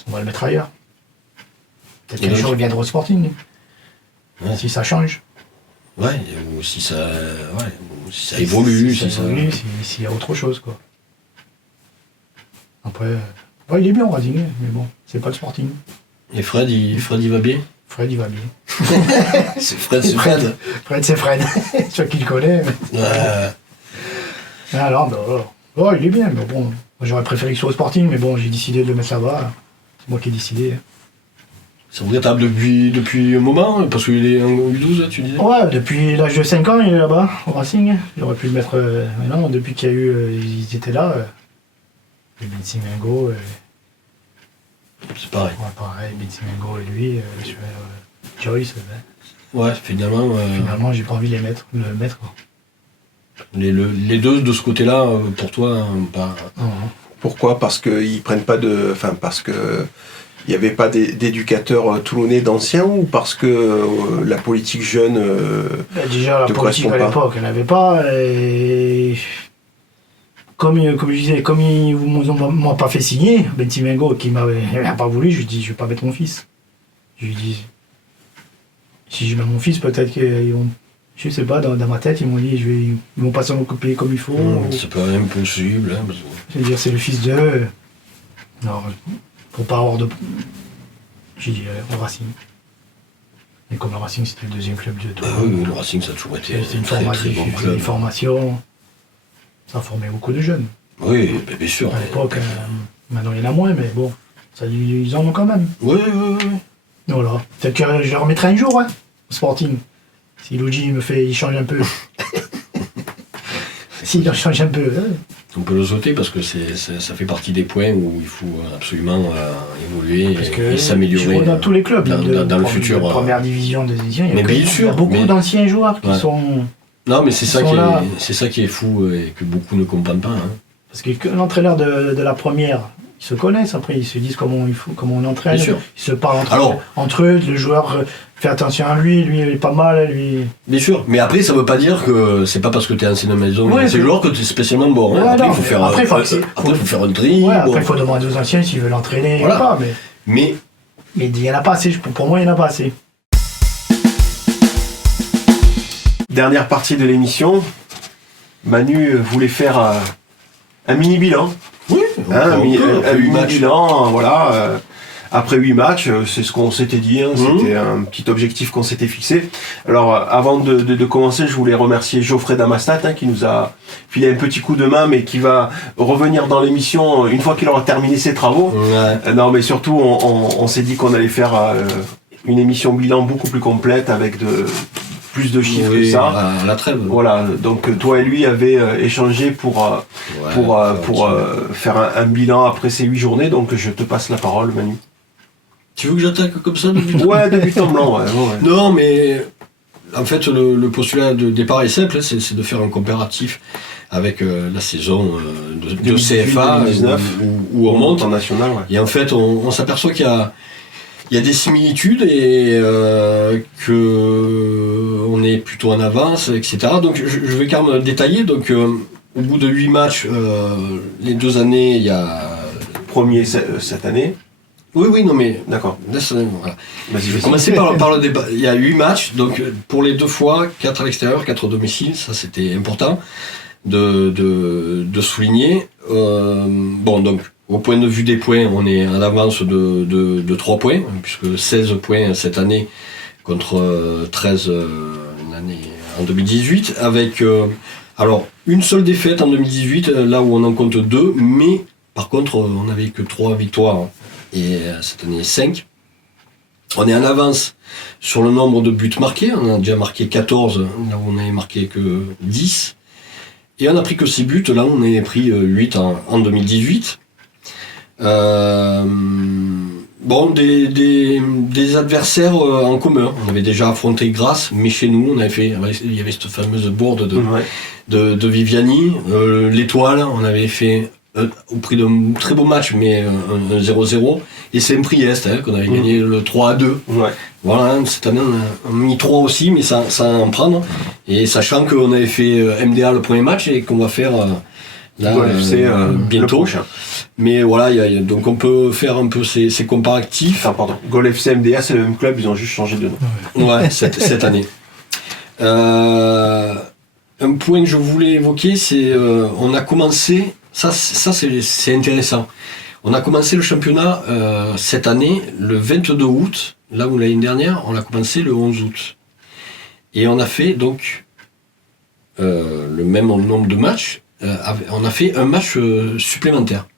on va le mettre ailleurs. Peut-être qu'un jour il viendra au Sporting. Ouais. Si ça change. Ouais, ou si ça évolue. S'il y a autre chose, quoi. Après, il est bien au Racing, mais bon, c'est pas le Sporting. Et Fred, il va bien? Fred, il va bien. C'est Fred. Fred, c'est Fred. Je sais qui le connaît. Mais... Alors, il est bien, mais bon. J'aurais préféré qu'il soit au Sporting, mais bon, j'ai décidé de le mettre là-bas. C'est moi qui ai décidé. C'est regrettable depuis un moment, parce qu'il est en U12, tu disais? Ouais, depuis l'âge de 5 ans, il est là-bas, au Racing. J'aurais pu le mettre... mais non, depuis qu'il y a eu... ils étaient là. Le Benzi Mingo... c'est pareil. Ouais, pareil, Benzi Mingo et lui, Joyce. Ouais, finalement... Finalement, j'ai pas envie de le mettre, quoi. Les deux de ce côté-là, pour toi, pas... Pourquoi? Parce qu'ils prennent pas de... Enfin, parce que... Il n'y avait pas d'éducateurs toulonnais d'anciens ou parce que la politique jeune déjà, la politique à l'époque, elle n'avait pas. Et... Comme je disais, comme ils ne m'ont pas fait signer, Benzi Mingo, qui n'a pas voulu, je lui ai dit, je ne vais pas mettre mon fils. Je lui ai dit, si je mets mon fils, peut-être qu'ils vont... Je sais pas, dans ma tête, ils m'ont dit, ils vont pas s'en occuper comme il faut. C'est pas impossible. Hein, je veux dire, c'est le fils d'eux. Non, pour pas avoir de... J'ai dit, au Racing. Et comme le Racing, c'était le deuxième club de tout. Oui, le Racing, ça a toujours été une formation. Ça a formé beaucoup de jeunes. Oui, bien sûr. À l'époque, maintenant il y en a moins, mais bon, ça, ils en ont quand même. Oui. Voilà. Peut-être que je le remettrai un jour, au Sporting. Si Luigi il change un peu. S'il change un peu. On peut le sauter parce que ça fait partie des points où il faut absolument évoluer et s'améliorer. Dans tous les clubs, dans le futur. De première division, deuxième, il y a beaucoup d'anciens joueurs qui sont. Non, mais c'est ça qui est fou et que beaucoup ne comprennent pas. Hein. Parce que l'entraîneur de la première, ils se connaissent, après ils se disent comment on entraîne. Bien sûr. Ils se parlent entre eux, le joueur fait attention à lui il est pas mal, lui. Bien sûr, mais après ça veut pas dire que c'est pas parce que t'es ancien de maison, c'est le joueur que t'es spécialement bon. Hein. Après il faut faire un tri. Ouais, après il faut demander aux anciens s'ils veulent entraîner ou pas. Mais il y en a pas assez, pour moi il y en a pas assez. Dernière partie de l'émission, Manu voulait faire un mini bilan. Oui, un mini bilan, voilà. Après 8 matchs, c'est ce qu'on s'était dit, c'était un petit objectif qu'on s'était fixé. Alors avant de commencer, je voulais remercier Geoffrey Damastat qui nous a filé un petit coup de main, mais qui va revenir dans l'émission une fois qu'il aura terminé ses travaux. Ouais. Non, mais surtout, on s'est dit qu'on allait faire une émission bilan beaucoup plus complète avec plus de chiffres que ça. La trêve. Voilà, donc toi et lui avez échangé pour faire un bilan après ces 8 journées, donc je te passe la parole, Manu. Tu veux que j'attaque comme ça de but en blanc? Ouais, de but en blanc, ouais. Non, mais en fait, le postulat de départ est simple, c'est de faire un comparatif avec la saison de CFA 2019, où on monte. National, ouais. Et en fait, on s'aperçoit qu'il y a des similitudes et qu'on est plutôt en avance, etc. Donc je vais quand même détailler. Donc au bout de 8 matchs, les 2 années, il y a... Premier cette année. Oui, non mais... D'accord. Voilà. Je vais commencer par le débat. Il y a 8 matchs, donc pour les 2 fois, 4 à l'extérieur, 4 au domicile, ça c'était important de souligner. Bon, donc au point de vue des points, on est en avance de 3 points, puisque 16 points cette année contre 13 l'année en 2018, avec alors une seule défaite en 2018, là où on en compte 2, mais par contre on n'avait que 3 victoires, et cette année 5. On est en avance sur le nombre de buts marqués, on a déjà marqué 14, là où on n'avait marqué que 10, et on n'a pris que 6 buts, là où on avait pris 8 en 2018. Bon, des adversaires en commun. On avait déjà affronté Grasse, mais chez nous, il y avait cette fameuse bourde de Viviani, l'Étoile, on avait fait au prix d'un très beau match, mais un 0-0, et c'est Saint-Priest qu'on avait gagné le 3-2. Ouais. Voilà, cette année on a mis 3 aussi, mais sans en prendre, et sachant qu'on avait fait MDA le premier match et qu'on va faire bientôt. Mais voilà, donc on peut faire un peu ces comparatifs. Gol FC MDA, c'est le même club, ils ont juste changé de nom. Ouais, cette année. Un point que je voulais évoquer, c'est on a commencé, ça c'est intéressant. On a commencé le championnat cette année le 22 août, là où l'année dernière, on l'a commencé le 11 août. Et on a fait donc le même nombre de matchs. On a fait un match supplémentaire.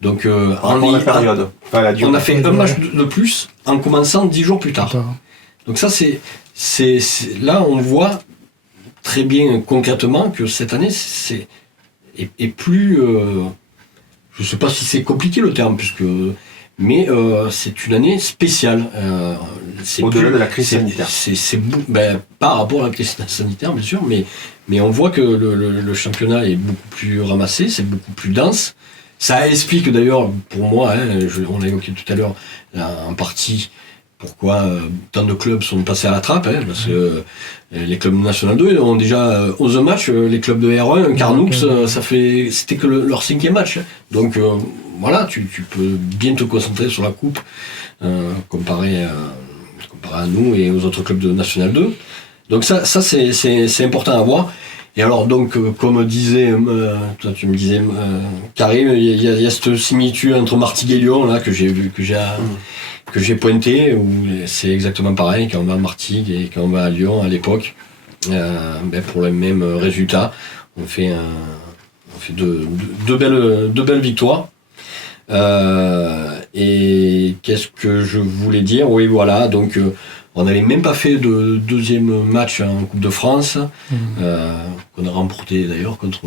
Donc en la période. On a fait un match de plus en commençant 10 jours plus tard. Donc ça c'est là on voit très bien concrètement que cette année est plus je ne sais pas si c'est compliqué le terme mais c'est une année spéciale. Au-delà de la crise sanitaire. Par rapport à la crise sanitaire bien sûr, mais on voit que le championnat est beaucoup plus ramassé, c'est beaucoup plus dense. Ça explique d'ailleurs pour moi, on l'a évoqué tout à l'heure, en partie pourquoi tant de clubs sont passés à la trappe, parce que les clubs National 2 ont déjà 11 matchs, les clubs de R1, Carnoux, c'était que leur 5e match. Donc voilà, tu peux bien te concentrer sur la coupe, comparé à nous et aux autres clubs de National 2. Donc ça c'est important à voir. Et alors donc, comme disait, toi tu me disais, Karim, il y a cette similitude entre Martigues et Lyon là que j'ai pointé, où c'est exactement pareil quand on va à Martigues et quand on va à Lyon à l'époque, pour le même résultat, on fait deux belles victoires. Et qu'est-ce que je voulais dire ? Oui, voilà, donc on n'avait même pas fait de deuxième match en Coupe de France, qu'on a remporté d'ailleurs contre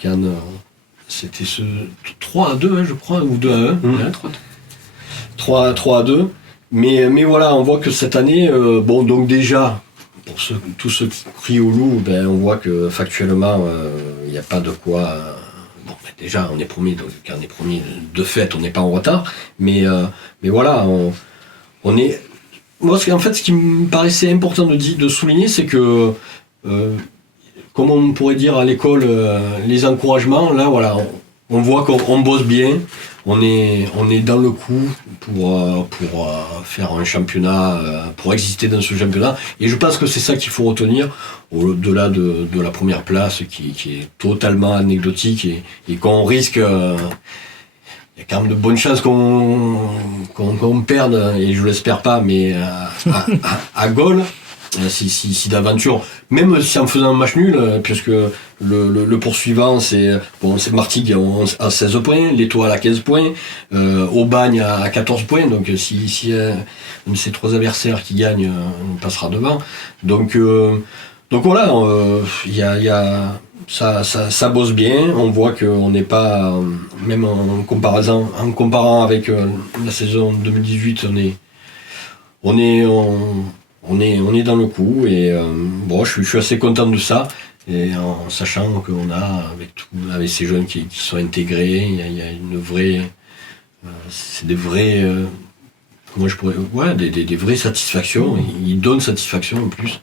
Cannes. C'était ce 3-2, je crois, ou 2-1. 3-2. Mais voilà, on voit que cette année, donc déjà, pour tous ceux qui crient au loup, on voit que factuellement, il n'y a pas de quoi. Déjà, on est premier, donc quand on est premier de fait, on n'est pas en retard. Mais voilà, on est. Moi, en fait, ce qui me paraissait important de souligner, c'est que, comme on pourrait dire à l'école, les encouragements, là, voilà, on voit qu'on bosse bien, on est dans le coup pour faire un championnat, pour exister dans ce championnat. Et je pense que c'est ça qu'il faut retenir, au-delà de la première place, qui est totalement anecdotique et qu'on risque. Il y a quand même de bonnes chances qu'on perde, et je l'espère pas, mais à Gaulle, si d'aventure, même si en faisant un match nul, puisque le poursuivant c'est Martigues à 16 points, l'Étoile à 15 points, Aubagne à 14 points, donc si un de ces trois adversaires qui gagne, on passera devant. Donc voilà, il y a ça bosse bien, on voit qu'on n'est pas, même en comparant avec la saison 2018, on est dans le coup, et je suis assez content de ça, et en sachant qu'on a avec ces jeunes qui sont intégrés, il y a une vraie, c'est des vrais, comment je pourrais, des vraies satisfactions, ils donnent satisfaction en plus,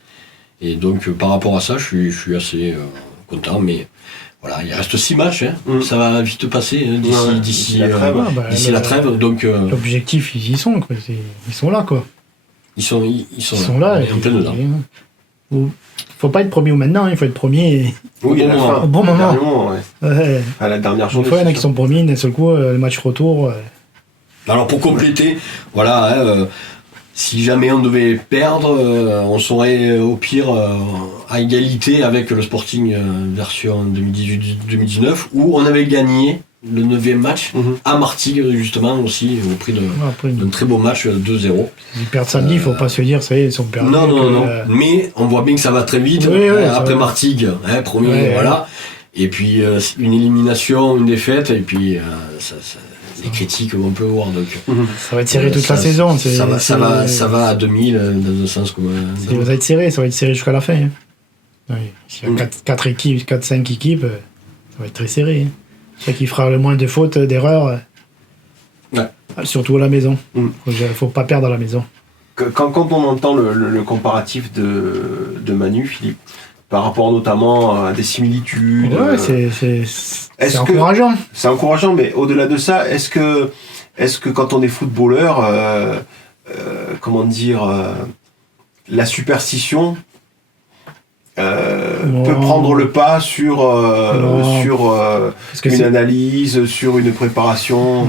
et donc par rapport à ça, je suis assez content, mais voilà, il reste 6 matchs, ça va vite passer d'ici la trêve. Donc l'objectif, ils y sont, quoi. Ils sont là, quoi. Ils sont là, en plein dedans. Faut pas être premier maintenant, il faut être premier au bon moment. À la dernière journée. Des fois, il y en a qui sont premiers, d'un seul coup, le match retour. Alors pour compléter, voilà. Si jamais on devait perdre, on serait au pire à égalité avec le Sporting version 2018-2019, où on avait gagné le 9e match à Martigues, justement, aussi, au prix d'un très beau match 2-0. Ils perdent samedi, il ne faut pas se dire, ça y est, ils sont perdus. Non. Mais on voit bien que ça va très vite. Après Martigues, premier, voilà. Et puis une élimination, une défaite, et puis les critiques qu'on peut voir. Donc, ça va être serré toute la saison. Ça va à 2000 dans un sens comme. Ça va être serré jusqu'à la fin. S'il y a 4-5 équipes, ça va être très serré. C'est qui fera le moins de fautes, d'erreurs. Surtout à la maison. Faut pas perdre à la maison. Quand on entend le comparatif de Manu, Philippe, par rapport notamment à des similitudes. C'est encourageant. C'est encourageant, mais au-delà de ça, est-ce que quand on est footballeur, comment dire, la superstition peut prendre le pas sur une analyse, sur une préparation.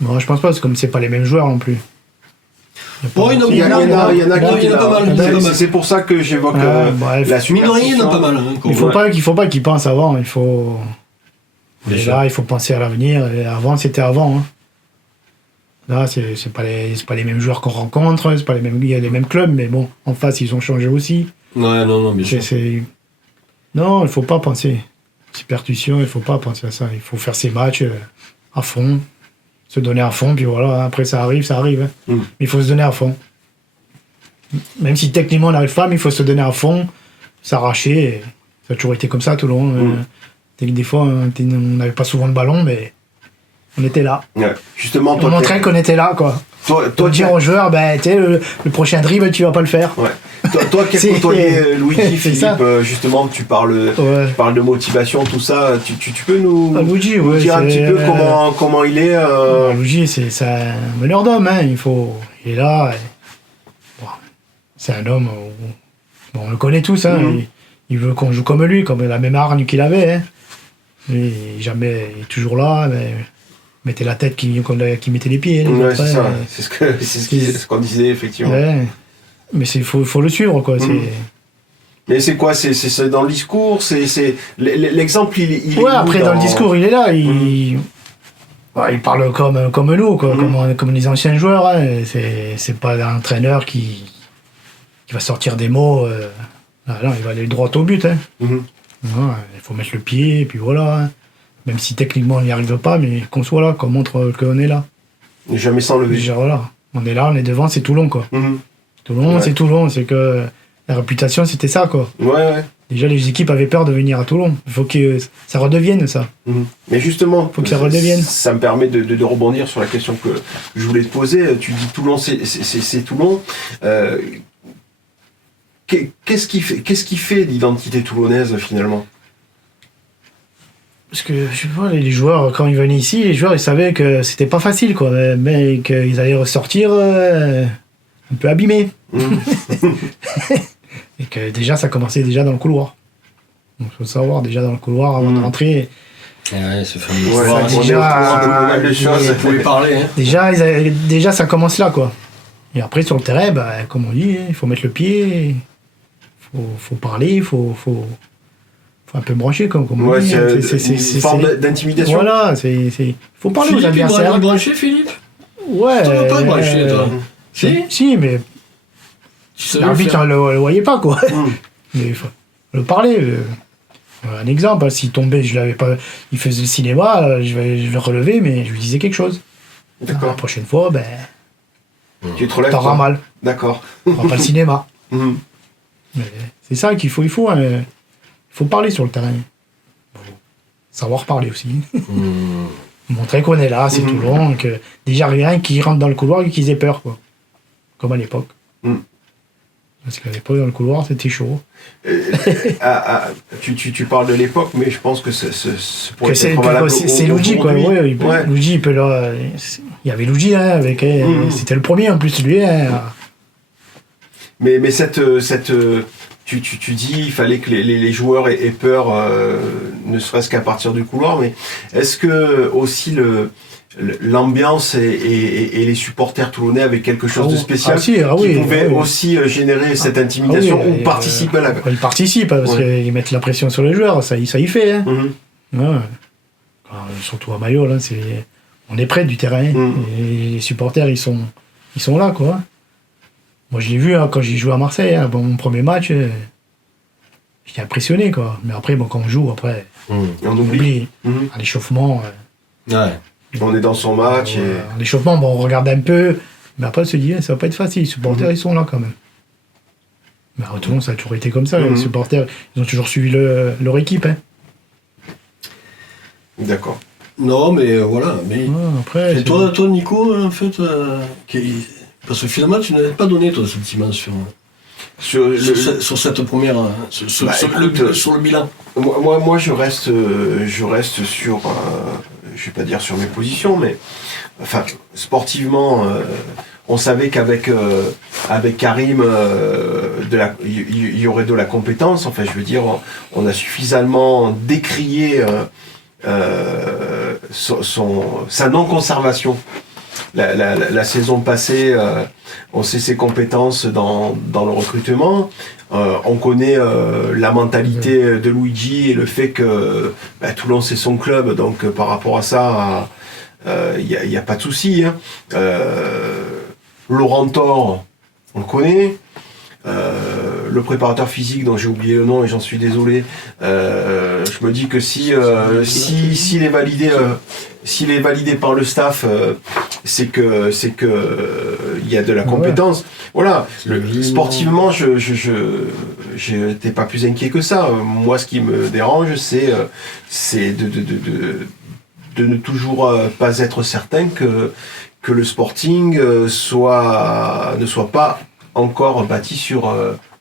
Non, je pense pas, parce que comme c'est pas les mêmes joueurs non plus. Il y en a pas mal. C'est pour ça que j'évoque la superstition. Il y en a pas mal. Il faut pas qu'ils pensent avant. Il faut penser à l'avenir. Et avant, c'était avant. Hein. Là, c'est pas les mêmes joueurs qu'on rencontre. C'est pas les mêmes. Il y a les mêmes clubs, mais bon, en face, ils ont changé aussi. Ouais, non, bien sûr. Non, il faut pas penser. Superstition, il faut pas penser à ça. Il faut faire ses matchs à fond. Se donner à fond, puis voilà, après ça arrive. Hein. Mais il faut se donner à fond. Même si techniquement on n'arrive pas, mais il faut se donner à fond, s'arracher. Ça a toujours été comme ça tout le long. Des fois, on n'avait pas souvent de ballon, mais on était là. Ouais. Justement, on montrait qu'on était là, quoi. Toi dire aux joueurs, le prochain dribble, tu vas pas le faire. Ouais. Toi qui as côtoyé Luigi, Philippe, justement, tu parles de motivation, tout ça. Tu peux nous dire un petit peu comment il est Luigi, c'est un meneur d'homme. Hein. Il est là. C'est un homme. On le connaît tous. Hein. Il veut qu'on joue comme lui, comme la même hargne qu'il avait. Hein. Il est toujours là. Mais mettait la tête qui mettait les pieds. Ouais, c'est ça. C'est ce qu'on disait, effectivement. Ouais. Mais il faut le suivre, quoi. Mais c'est quoi? C'est dans le discours? L'exemple, il est. Ouais, après, dans le discours, il est là. Il parle comme nous, quoi, comme les anciens joueurs. Hein. C'est pas un entraîneur qui va sortir des mots. Non, il va aller droit au but. Hein. Ouais, il faut mettre le pied, et puis voilà. Hein. Même si techniquement, on n'y arrive pas, mais qu'on soit là, qu'on montre qu'on est là. Jamais sans lever. Déjà, voilà. On est là, on est devant, c'est Toulon, quoi. Toulon, c'est Toulon, c'est que la réputation, c'était ça, quoi. Ouais. Déjà, les équipes avaient peur de venir à Toulon. Il faut que ça redevienne, ça. Mais justement, faut que ça redevienne. Ça me permet de rebondir sur la question que je voulais te poser. Tu dis Toulon, c'est Toulon. Qu'est-ce qui fait l'identité toulonnaise, finalement? Parce que, je sais pas, les joueurs, quand ils venaient ici, ils savaient que c'était pas facile, quoi. Mais qu'ils allaient ressortir un peu abîmés. Et que déjà, ça commençait déjà dans le couloir. Donc, il faut savoir, déjà dans le couloir, avant de rentrer. Ouais, c'est fameux. Vous pouvez parler. Hein. Déjà, ça commence là, quoi. Et après, sur le terrain, comme on dit, il faut mettre le pied, il faut parler, il faut un peu brancher, comme on dit. C'est une forme d'intimidation. Voilà, il faut parler aux adversaires. Tu brancher, Philippe? Ouais. Tu veux pas brancher, toi? Si, mais l'arbitre ne le voyait pas, quoi. Mais il faut le parler. Un exemple, s'il tombait, je l'avais pas, il faisait le cinéma, je vais le relever, mais je lui disais quelque chose. D'accord. La prochaine fois, tu te relèves, t'auras mal. D'accord. On fera pas le cinéma. Mais c'est ça qu'il faut. Il faut parler sur le terrain. Savoir parler aussi. Montrer qu'on est là, c'est Toulon, que déjà rien qui rentre dans le couloir et qu'ils aient peur, quoi. Comme à l'époque. Parce qu'à l'époque, dans le couloir, c'était chaud. Tu parles de l'époque, mais je pense que pourrait être valable. C'est Luigi, quoi. Luigi, il peut là. Il y avait Luigi, hein, avec. C'était le premier en plus, lui. Hein. Mais tu dis il fallait que les joueurs aient peur, ne serait-ce qu'à partir du couloir, mais est-ce que aussi l'ambiance et les supporters toulonnais avaient quelque chose de spécial qui pouvait aussi générer cette intimidation ou participer à la... Ils participent parce qu'ils mettent la pression sur les joueurs, ça y fait. Hein. Surtout à Maillot, là, on est près du terrain. Et les supporters, ils sont là, quoi. Moi, je l'ai vu quand j'ai joué à Marseille, hein, mon premier match, j'étais impressionné, quoi. Mais après, quand on joue, après, on oublie. À l'échauffement... on est dans son match. À l'échauffement, on regarde un peu, mais après, on se dit, ça va pas être facile. Les supporters, ils sont là, quand même. Mais à Toulon, ça a toujours été comme ça. Les supporters, ils ont toujours suivi leur équipe. Hein. D'accord. Non, mais voilà. Mais... après, et toi, Nico, en fait... Parce que finalement, tu n'avais pas donné ton sentiment sur cette première, sur le bilan. Moi, je reste sur, je vais pas dire sur mes positions, mais enfin, sportivement, on savait qu'avec avec Karim, il y aurait de la compétence. Enfin, je veux dire, on a suffisamment décrié sa non-conservation. La saison passée, on sait ses compétences dans le recrutement. On connaît la mentalité de Luigi et le fait que Toulon c'est son club, donc par rapport à ça, il n'y a pas de souci. Hein. Laurent Thor, on le connaît. Le préparateur physique dont j'ai oublié le nom et j'en suis désolé, je me dis que s'il est validé par le staff, c'est que il y a de la compétence. Voilà. Sportivement, je n'étais pas plus inquiet que ça. Moi, ce qui me dérange, c'est de ne toujours pas être certain que le Sporting ne soit pas encore bâti sur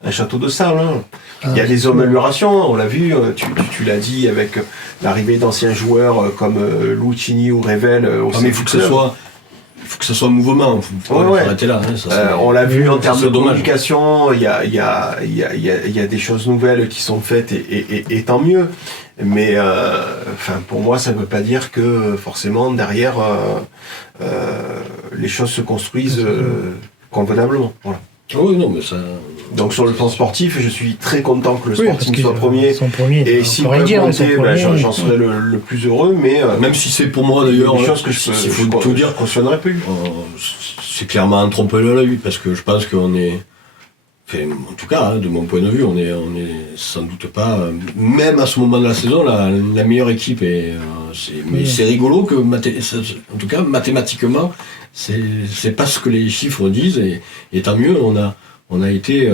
un château de sable. Hein. Il y a des améliorations, on l'a vu, tu l'as dit, avec l'arrivée d'anciens joueurs comme Lucchini ou Revel. Mais il faut que ce soit mouvement, il faut arrêter là. Hein, on l'a vu en termes de communication, il y a des choses nouvelles qui sont faites et tant mieux. Mais pour moi, ça ne veut pas dire que forcément derrière les choses se construisent convenablement. Voilà. Oui, non, mais ça. Donc sur le plan sportif, je suis très content que le Sporting soit premier. Et s'il peut monter, j'en serais le plus heureux. Mais même si c'est pour moi d'ailleurs, une chose que je cautionnerais plus. C'est clairement un trompe l'œil parce que je pense qu'on est. Enfin, en tout cas, de mon point de vue, on est sans doute pas, même à ce moment de la saison, la meilleure équipe. Mais c'est rigolo que, en tout cas, mathématiquement, c'est pas ce que les chiffres disent, et tant mieux, on a été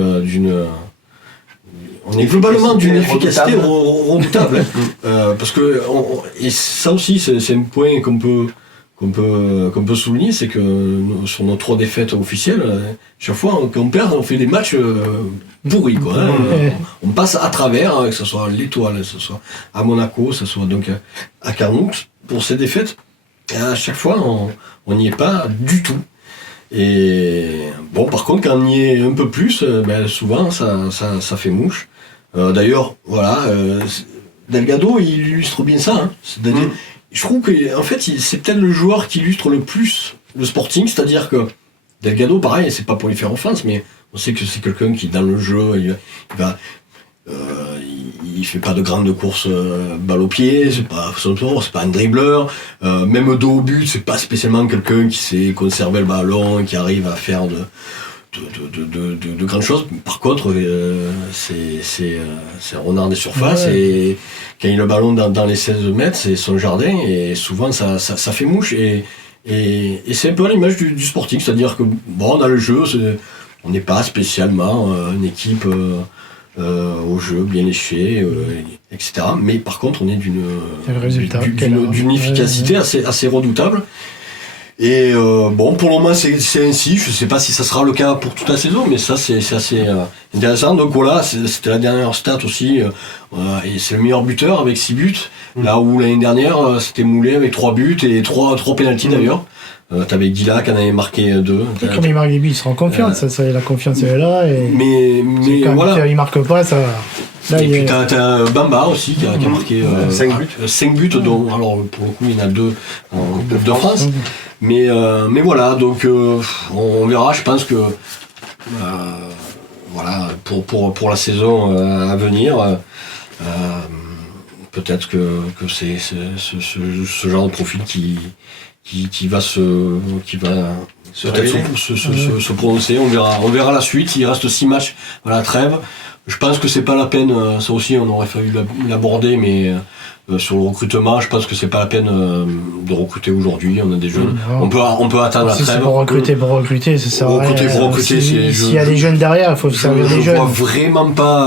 on est globalement d'une efficacité redoutable. Parce que, et ça aussi, c'est un point qu'on peut souligner, c'est que sur nos 3 défaites officielles, chaque fois qu'on perd, on fait des matchs pourris, quoi. Hein. On passe à travers, que ce soit à l'Étoile, que ce soit à Monaco, que ce soit donc à Carnoux, pour ces défaites. Et à chaque fois, on n'y est pas du tout. Et bon, par contre, quand on y est un peu plus, souvent, ça fait mouche. D'ailleurs, voilà, Delgado, il illustre bien ça. Hein. C'est-à-dire, je trouve que en fait, c'est peut-être le joueur qui illustre le plus le Sporting, c'est-à-dire que Delgado, pareil, c'est pas pour lui faire offense, mais on sait que c'est quelqu'un qui, dans le jeu, il fait pas de grandes courses balle au pied, c'est pas un dribbleur, même dos au but, c'est pas spécialement quelqu'un qui sait conserver le ballon, qui arrive à faire de grandes choses. Par contre, c'est un renard des surfaces, et quand il a le ballon dans les 16 mètres, c'est son jardin, et souvent ça fait mouche, et c'est un peu à l'image du Sporting, c'est-à-dire que bon, dans le jeu, on n'est pas spécialement une équipe au jeu bien léché, etc. Mais par contre, on est d'une efficacité assez redoutable. Et bon, pour le moment, c'est ainsi. Je sais pas si ça sera le cas pour toute la saison, mais ça, c'est assez intéressant. Donc voilà, c'était la dernière stat aussi. Et c'est le meilleur buteur avec 6 buts. Là où l'année dernière, c'était Moulé avec 3 buts et 3 pénaltys d'ailleurs. T'avais Guilla qui en avait marqué 2. Comme il marque des buts, il se rend confiance. La confiance est là. Et mais voilà. Il marque pas, ça. Là, et puis t'as Bamba aussi qui a marqué 5 buts, dont alors pour le coup il y en a 2 en Coupe de France. Mais voilà, donc on verra. Je pense que voilà, pour la saison à venir, peut-être que c'est ce genre de profil qui va peut-être se prononcer. On verra la suite. Il reste 6 matchs à la trêve. Je pense que c'est pas la peine, ça aussi on aurait fallu l'aborder, mais sur le recrutement, je pense que c'est pas la peine de recruter aujourd'hui. On a des jeunes. On peut attendre la trêve. C'est pour recruter, ça sert à rien. Recruter, s'il y a des jeunes derrière, il faut servir des jeunes. Je vois vraiment pas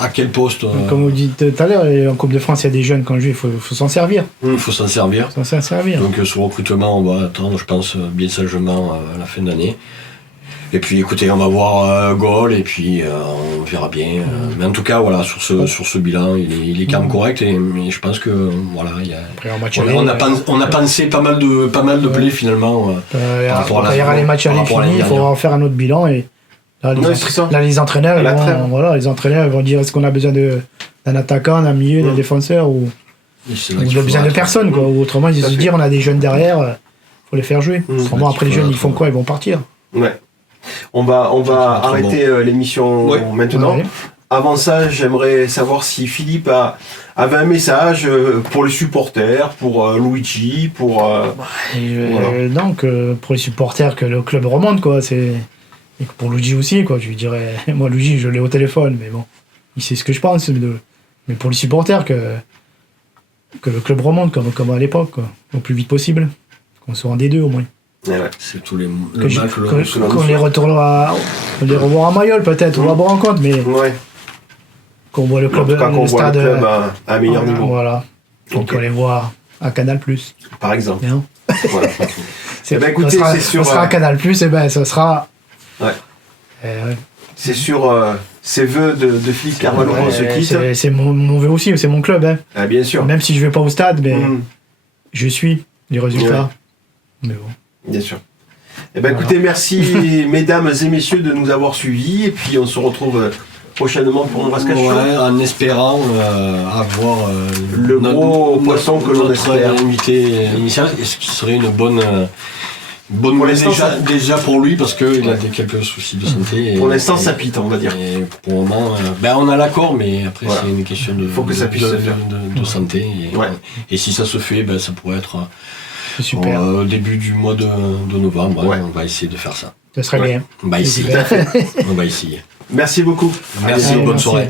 à quel poste. Comme vous dites tout à l'heure, en Coupe de France, il y a des jeunes quand je dis, il faut s'en servir. Il faut s'en servir. Donc sur le recrutement, on va attendre, je pense, bien sagement à la fin de l'année. Et puis écoutez, on va voir goal et puis on verra bien. Mais en tout cas, voilà, sur ce bilan, il est quand même correct. Mais je pense que voilà, on a pensé pas mal de plays finalement. Par rapport à il y aura les matchs à finis, il faudra faire un autre bilan. Et là, les entraîneurs, les entraîneurs vont dire est-ce qu'on a besoin d'un attaquant, d'un milieu, d'un défenseur ou besoin de personne, quoi. Ou autrement, ils se disent on a des jeunes derrière, faut les faire jouer. Autrement, après les jeunes, ils font quoi? Ils vont partir. Ouais. On va arrêter l'émission maintenant. Avant ça, j'aimerais savoir si Philippe avait un message pour les supporters, pour Luigi, pour... Donc, pour les supporters, que le club remonte, quoi. Et pour Luigi aussi, quoi. Je lui dirais... Moi, Luigi, je l'ai au téléphone, mais bon, il sait ce que je pense. Mais pour les supporters, que le club remonte comme à l'époque, quoi. Au plus vite possible. Qu'on soit en D2, au moins. C'est tous les qu'on les retournera, on les revoit à Mayol peut-être, ou à Bourg-en-Compte, mais qu'on voit le club, le stade à un meilleur niveau. Voilà. Donc on les voit à Canal+. Par exemple. Voilà. Écoutez, c'est sûr. Ça sera à Canal+, et ben ça sera. C'est sur ces vœux de Philippe Carvalho qu'on se quitte. C'est mon vœu aussi, c'est mon club. Hein. Bien sûr. Même si je vais pas au stade, mais je suis les résultats. Mais bon. Bien sûr. Écoutez, merci mesdames et messieurs de nous avoir suivis et puis on se retrouve prochainement pour un Rascache Show. En espérant avoir le gros poisson que l'on espère. Invité initial, ce qui serait une bonne nouvelle déjà pour lui parce qu'il a quelques soucis de santé. Pour l'instant, ça pite, on va dire. Et pour le moment, on a l'accord, mais après c'est une question de santé. Et si ça se fait, ça pourrait être... Super. Au début du mois de novembre, on va essayer de faire ça. Ça serait bien. On va essayer. On va essayer. Merci beaucoup. Merci, bonne soirée.